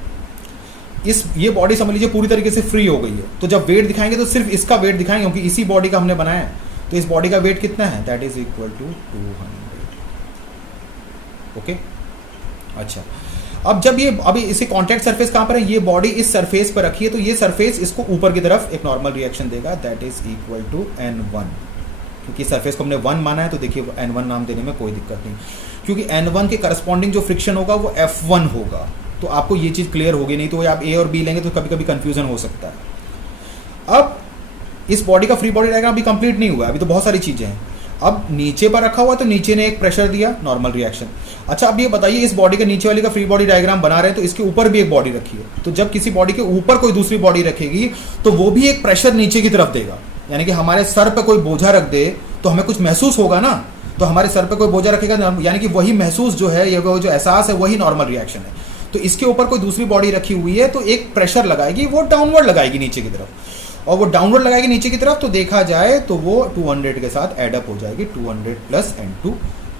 ये बॉडी समझ लीजिए पूरी तरीके से फ्री हो गई है, तो जब वेट दिखाएंगे तो सिर्फ इसका वेट दिखाएंगे क्योंकि इसी बॉडी का हमने बनाया है, तो इस बॉडी का वेट कितना है, that is equal to 200। Okay, अच्छा, अब जब ये अभी इसे कॉन्टैक्ट सरफेस कहाँ पर है, ये बॉडी इस सरफेस पर रखी है, तो ये सरफेस इसको ऊपर की तरफ एक नॉर्मल रिएक्शन देगा, that is equal to N1। क्योंकि सरफेस को हमने 1 माना है तो देखिए N1 नाम देने में कोई दिक्कत नहीं, क्योंकि N1 के करस्पॉन्डिंग जो फ्रिक्शन होगा वो F1 होगा। तो आपको ये चीज़ क्लियर होगी, नहीं तो आप ए और बी लेंगे तो कभी कभी कंफ्यूजन हो सकता है। अब इस बॉडी का फ्री बॉडी डायग्राम अभी कंप्लीट नहीं हुआ, अभी तो बहुत सारी चीज़ें हैं। अब नीचे पर रखा हुआ तो नीचे ने एक प्रेशर दिया, नॉर्मल रिएक्शन। अच्छा, अब ये बताइए इस बॉडी के नीचे वाली का फ्री बॉडी डायग्राम बना रहे हैं तो इसके ऊपर भी एक बॉडी रखी है, तो जब किसी बॉडी के ऊपर कोई दूसरी बॉडी रखेगी तो वो भी एक प्रेशर नीचे की तरफ देगा, यानी कि हमारे सर पर कोई बोझा रख दे तो हमें कुछ महसूस होगा ना, तो हमारे सर पर कोई बोझा रखेगा, यानी कि वही महसूस जो है, ये वो जो एहसास है वही नॉर्मल रिएक्शन है। तो इसके ऊपर कोई दूसरी बॉडी रखी हुई है तो एक प्रेशर लगाएगी, वो डाउनवर्ड लगाएगी नीचे की तरफ, और वो डाउनवर्ड लगाएगी नीचे की तरफ, तो देखा जाए तो वो 200 के साथ एडअप हो जाएगी, 200 प्लस N2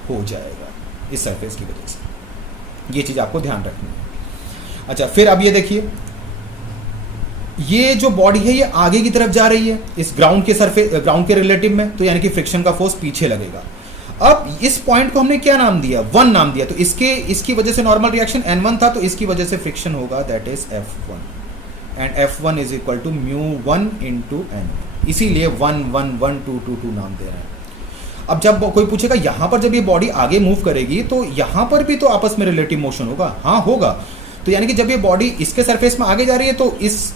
हो जाएगा इस सरफेस की वजह से। ये चीज़ आपको ध्यान रखनी है। अच्छा, फिर अब ये देखिए, ये जो बॉडी है ये आगे की तरफ जा रही है इस ग्राउंड के सरफेस, ग्राउंड के रिलेटिव में, तो यानी कि फ्रिक्शन का फोर्स पीछे लगेगा। अब इस पॉइंट को हमने क्या नाम दिया, 1 नाम दिया, तो इसकी वजह से नॉर्मल रिएक्शन N1 था, तो इसकी वजह से फ्रिक्शन होगा, that is F1, and F1 is equal to μ1 into N, इसीलिए 1 1 1 2 2 2 नाम दे रहे हैं। अब जब कोई पूछेगा यहाँ पर जब ये बॉडी आगे मूव करेगी तो यहाँ पर भी तो आपस में रिलेटिव मोशन होगा, हाँ होगा। तो यानी कि जब ये बॉडी इसके सरफेस में आगे जा रही है तो इस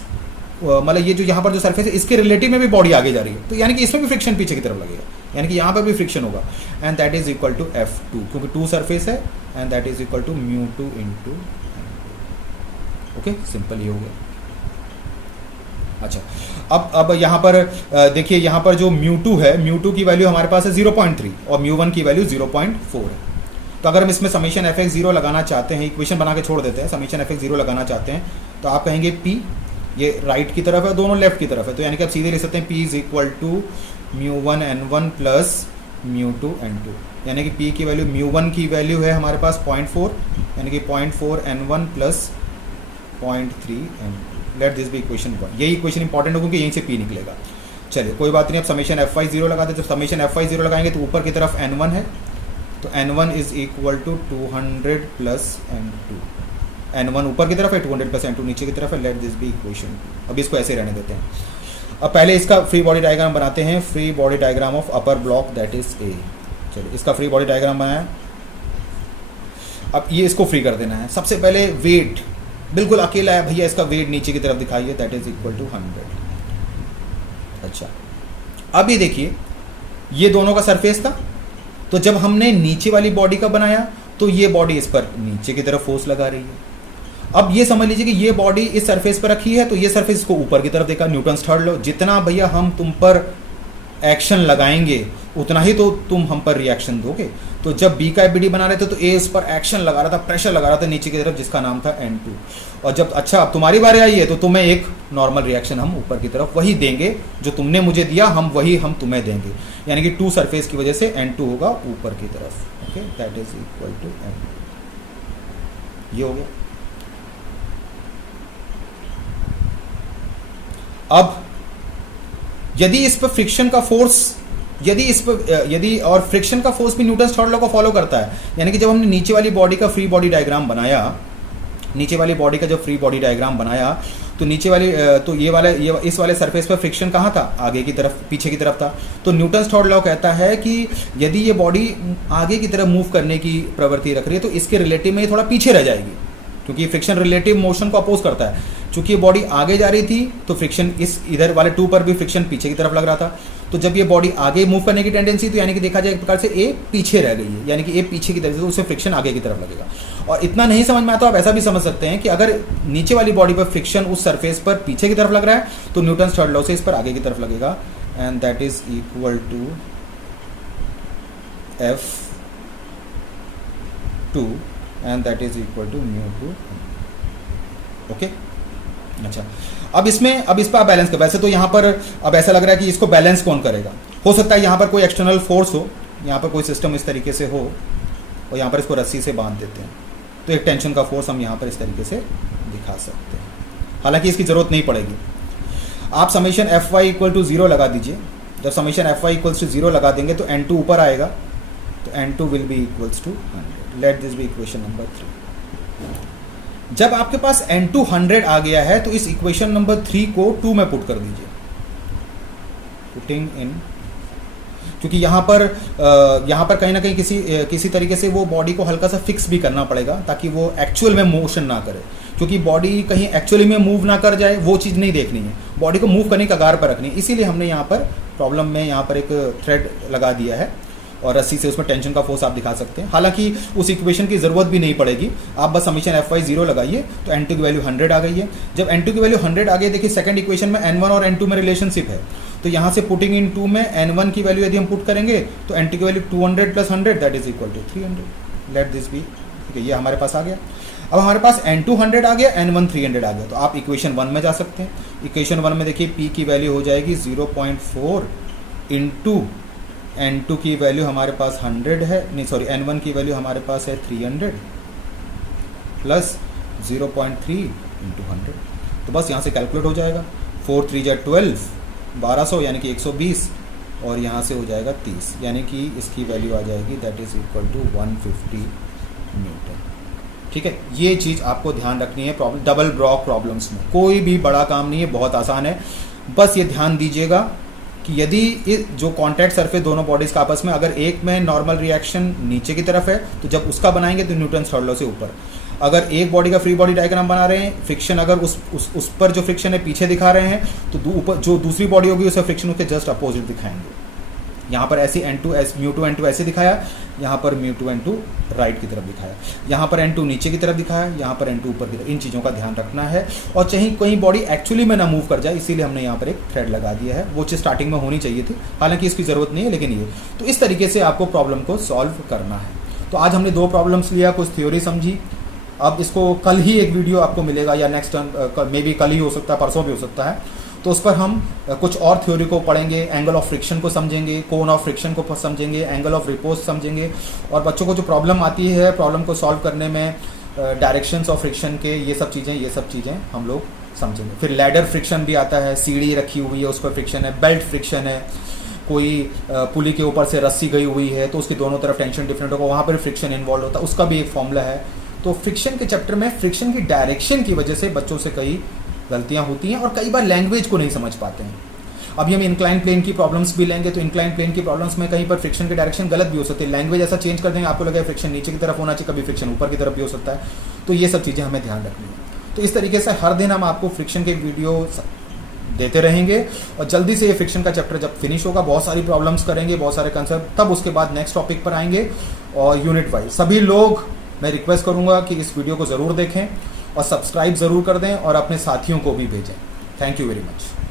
मतलब ये जो यहाँ पर जो सरफेस है इसके रिलेटिव में भी बॉडी आगे जा रही है, तो यानी कि इसमें भी फ्रिक्शन पीछे की तरफ लगेगा, यानी कि यहाँ पर भी फ्रिक्शन होगा, and that is equal to F2, क्योंकि 2 सरफेस है, and that is equal to μ2 into. Okay, simple ही हो गया। अच्छा, अब यहाँ पर देखिए, यहाँ पर जो μ2 है, μ2 की वैल्यू हमारे पास है 0.3 और μ1 की वैल्यू 0.4 है। तो अगर हम इसमें समीशन fx0 लगाना चाहते हैं, इक्वेशन बना के छोड़ देते हैं, समीशन fx0 लगाना चाहते हैं तो आप कहेंगे p, ये राइट की तरफ है, दोनों लेफ्ट की तरफ है, तो यानी कि आप सीधे लिख सकते हैं p is equal to μ1 n1 plus μ2 n2, यानी कि p की वैल्यू, μ1 की वैल्यू है हमारे पास 0.4, यानी कि 0.4 n1 plus 0.3 n2। Let this be equation 1। यही इक्वेशन इंपॉर्टेंट हो क्योंकि यहीं से p निकलेगा। चलिए कोई बात नहीं, अब समीशन fy0 लगाते हैं, जब समीशन fy0 लगाएंगे तो ऊपर की तरफ n1 है, तो n1 is equal to 200 plus n2, n1 ऊपर की तरफ है, 200 प्लस n2 नीचे की तरफ है। Let this be equation. अब इसको ऐसे रहने देते हैं। अब पहले इसका फ्री बॉडी डायग्राम बनाते हैं, free body diagram of upper block that is a. चलिए इसका फ्री बॉडी डायग्राम बनाया। अब ये इसको फ्री कर देना है। सबसे पहले वेट बिल्कुल अकेला है भैया, इसका वेट नीचे की तरफ दिखाइए, दैट इज इक्वल टू 100। अच्छा, अब ये देखिए, ये दोनों का सरफेस था, तो जब हमने नीचे वाली बॉडी का बनाया तो ये बॉडी इस पर नीचे की तरफ फोर्स लगा रही है। अब ये समझ लीजिए कि ये बॉडी इस सरफेस पर रखी है, तो ये सरफेस इसको ऊपर की तरफ देखा, न्यूटन्स थर्ड लॉ, जितना भैया हम तुम पर एक्शन लगाएंगे उतना ही तो तुम हम पर रिएक्शन दोगे। तो जब बी का एफबीडी बना रहे थे तो ए इस पर एक्शन लगा रहा था, प्रेशर लगा रहा था नीचे की तरफ, जिसका नाम था N2। और जब अच्छा अब तुम्हारी बारी आई है तो तुम्हें एक नॉर्मल रिएक्शन हम ऊपर की तरफ वही देंगे जो तुमने मुझे दिया, हम तुम्हें देंगे, यानी कि 2 सरफेस की वजह से N2 होगा ऊपर की तरफ। Okay, that is equal to N। ये हो गया। अब यदि इस पर फ्रिक्शन का फोर्स, यदि और फ्रिक्शन का फोर्स भी न्यूटन्स थर्ड लॉ को फॉलो करता है, यानी कि जब हमने नीचे वाली बॉडी का फ्री बॉडी डायग्राम बनाया, नीचे वाली बॉडी का जब फ्री बॉडी डायग्राम बनाया तो नीचे वाली तो ये इस वाले सरफेस पर फ्रिक्शन कहाँ था, आगे की तरफ, पीछे की तरफ था। तो न्यूटन्स थर्ड लॉ कहता है कि यदि ये बॉडी आगे की तरफ मूव करने की प्रवृत्ति रख रही है तो इसके रिलेटिव में ये थोड़ा पीछे रह जाएगी, क्योंकि फ्रिक्शन रिलेटिव मोशन को अपोज करता है। चूंकि ये बॉडी आगे जा रही थी तो फ्रिक्शन इस इधर वाले 2 पर भी फ्रिक्शन पीछे की तरफ लग रहा था। तो जब ये बॉडी आगे मूव करने की टेंडेंसी, तो यानी कि देखा जाए एक प्रकार से ए पीछे रह गई है, यानी कि ए पीछे की तरफ, तो उससे फ्रिक्शन आगे की तरफ लगेगा। और इतना नहीं समझ में आता, आप ऐसा भी समझ सकते हैं कि अगर नीचे वाली बॉडी पर फ्रिक्शन उस सरफेस पर पीछे की तरफ लग रहा है तो न्यूटन्स थर्ड लॉ से इस पर आगे की तरफ लगेगा, and that is equal to F2 and that is equal to μ2। Okay अच्छा, अब इस पर आप बैलेंस कर, वैसे तो यहाँ पर अब ऐसा लग रहा है कि इसको बैलेंस कौन करेगा। हो सकता है यहाँ पर कोई एक्सटर्नल फोर्स हो, यहाँ पर कोई सिस्टम इस तरीके से हो और यहाँ पर इसको रस्सी से बांध देते हैं, तो एक टेंशन का फोर्स हम यहाँ पर इस तरीके से दिखा सकते हैं। हालांकि इसकी ज़रूरत नहीं पड़ेगी। आप समेशन Fy इक्वल टू 0 लगा दीजिए। जब समेशन Fy इक्वल्स टू 0 लगा देंगे तो N2 ऊपर आएगा, तो N2 will be equals to 100। Let this be equation number 3। जब आपके पास N2 100 आ गया है तो इस इक्वेशन नंबर 3 को 2 में पुट कर दीजिए, पुटिंग इन, क्योंकि यहाँ पर कहीं ना कहीं किसी तरीके से वो बॉडी को हल्का सा फिक्स भी करना पड़ेगा ताकि वो एक्चुअल में मोशन ना करे, क्योंकि बॉडी कहीं एक्चुअली में मूव ना कर जाए, वो चीज़ नहीं देखनी है, बॉडी को मूव करने का कगार पर रखनी है। इसीलिए हमने यहाँ पर प्रॉब्लम में यहाँ पर एक थ्रेड लगा दिया है और रस्सी से उसमें टेंशन का फोर्स आप दिखा सकते हैं। हालांकि उस इक्वेशन की ज़रूरत भी नहीं पड़ेगी, आप बस समेशन Fy 0 लगाइए तो N2 की वैल्यू 100 आ गई है। जब N2 की वैल्यू 100 आ गई, देखिए सेकंड इक्वेशन में N1 और N2 में रिलेशनशिप है, तो यहाँ से पुटिंग इन 2 में N1 की वैल्यू यदि हम पुट करेंगे तो N2 की value 200 plus 100 that is equal to 300। Let this be, ठीक है, ये हमारे पास आ गया। अब हमारे पास N2 100 आ गया, N1 300 आ गया, तो आप इक्वेशन 1 में जा सकते हैं। इक्वेशन 1 में देखिए P की वैल्यू हो जाएगी 0.4 इंटू N2 की वैल्यू हमारे पास 100 है, नहीं सॉरी N1 की वैल्यू हमारे पास है 300 प्लस 0.3 इंटू 100, तो बस यहाँ से कैलकुलेट हो जाएगा। 4 3 जा 12, 1200 यानी कि 120, और यहाँ से हो जाएगा 30, यानी कि इसकी वैल्यू आ जाएगी that is equal to 150 newton. ठीक है, ये चीज़ आपको ध्यान रखनी है प्रॉब्लम, डबल ब्लॉक प्रॉब्लम्स में कोई भी बड़ा काम नहीं है, बहुत आसान है। बस ये ध्यान दीजिएगा कि यदि जो कॉन्टैक्ट सरफेस दोनों बॉडीज का आपस में, अगर एक में नॉर्मल रिएक्शन नीचे की तरफ है तो जब उसका बनाएंगे तो न्यूटन थर्ड लॉ से ऊपर। अगर एक बॉडी का फ्री बॉडी डायग्राम बना रहे हैं, फ्रिक्शन अगर उस पर जो फ्रिक्शन है पीछे दिखा रहे हैं, तो ऊपर जो दूसरी बॉडी होगी उसे फ्रिक्शन उसके जस्ट अपोजिट दिखाएंगे। यहाँ पर ऐसे μ2 N2 ऐसे दिखाया, यहाँ पर μ2 N2 राइट की तरफ दिखाया, यहाँ पर N2 नीचे की तरफ दिखाया, यहाँ पर N2 ऊपर की तरफ। इन चीज़ों का ध्यान रखना है, और चाहे कहीं बॉडी एक्चुअली में ना मूव कर जाए, इसीलिए हमने यहाँ पर एक थ्रेड लगा दिया है। वो चीज़ स्टार्टिंग में होनी चाहिए थी, हालांकि इसकी ज़रूरत नहीं है, लेकिन ये तो इस तरीके से आपको प्रॉब्लम को सॉल्व करना है। तो आज हमने 2 प्रॉब्लम्स लिया, कुछ थ्योरी समझी। अब इसको कल ही एक वीडियो आपको मिलेगा, या नेक्स्ट मे बी कल ही हो सकता है, परसों भी हो सकता है, तो उस पर हम कुछ और थ्योरी को पढ़ेंगे, एंगल ऑफ फ्रिक्शन को समझेंगे, कोन ऑफ फ्रिक्शन को समझेंगे, एंगल ऑफ रिपोज समझेंगे, और बच्चों को जो प्रॉब्लम आती है प्रॉब्लम को सॉल्व करने में, डायरेक्शंस ऑफ फ्रिक्शन के, ये सब चीज़ें हम लोग समझेंगे। फिर लैडर फ्रिक्शन भी आता है, सीढ़ी रखी हुई है उस पर फ्रिक्शन है, बेल्ट फ्रिक्शन है, कोई पुली के ऊपर से रस्सी गई हुई है तो उसकी दोनों तरफ टेंशन डिफरेंट होगा, वहाँ पर फ्रिक्शन इन्वॉल्व होता है, उसका भी एक फॉर्मूला है। तो फ्रिक्शन के चैप्टर में फ्रिक्शन की डायरेक्शन की वजह से बच्चों से कई गलतियां होती हैं, और कई बार लैंग्वेज को नहीं समझ पाते हैं। अभी हम इंक्लाइन प्लेन की प्रॉब्लम्स भी लेंगे, तो इंक्लाइन प्लेन की प्रॉब्लम्स में कहीं पर फ्रिक्शन की डायरेक्शन गलत भी हो सकती है, लैंग्वेज ऐसा चेंज कर देंगे आपको लगेगा फ्रिक्शन नीचे की तरफ होना चाहिए, कभी फ्रिक्शन ऊपर की तरफ भी हो सकता है। तो ये सब चीज़ें हमें ध्यान रखनी है। तो इस तरीके से हर दिन हम आपको फ्रिक्शन के वीडियो देते रहेंगे, और जल्दी से ये फ्रिक्शन का चैप्टर जब फिनिश होगा, बहुत सारी प्रॉब्लम्स करेंगे, बहुत सारे कंसेप्ट, तब उसके बाद नेक्स्ट टॉपिक पर आएंगे और यूनिट वाइज। सभी लोग मैं रिक्वेस्ट करूंगा कि इस वीडियो को ज़रूर देखें और सब्सक्राइब ज़रूर कर दें और अपने साथियों को भी भेजें। Thank you very much.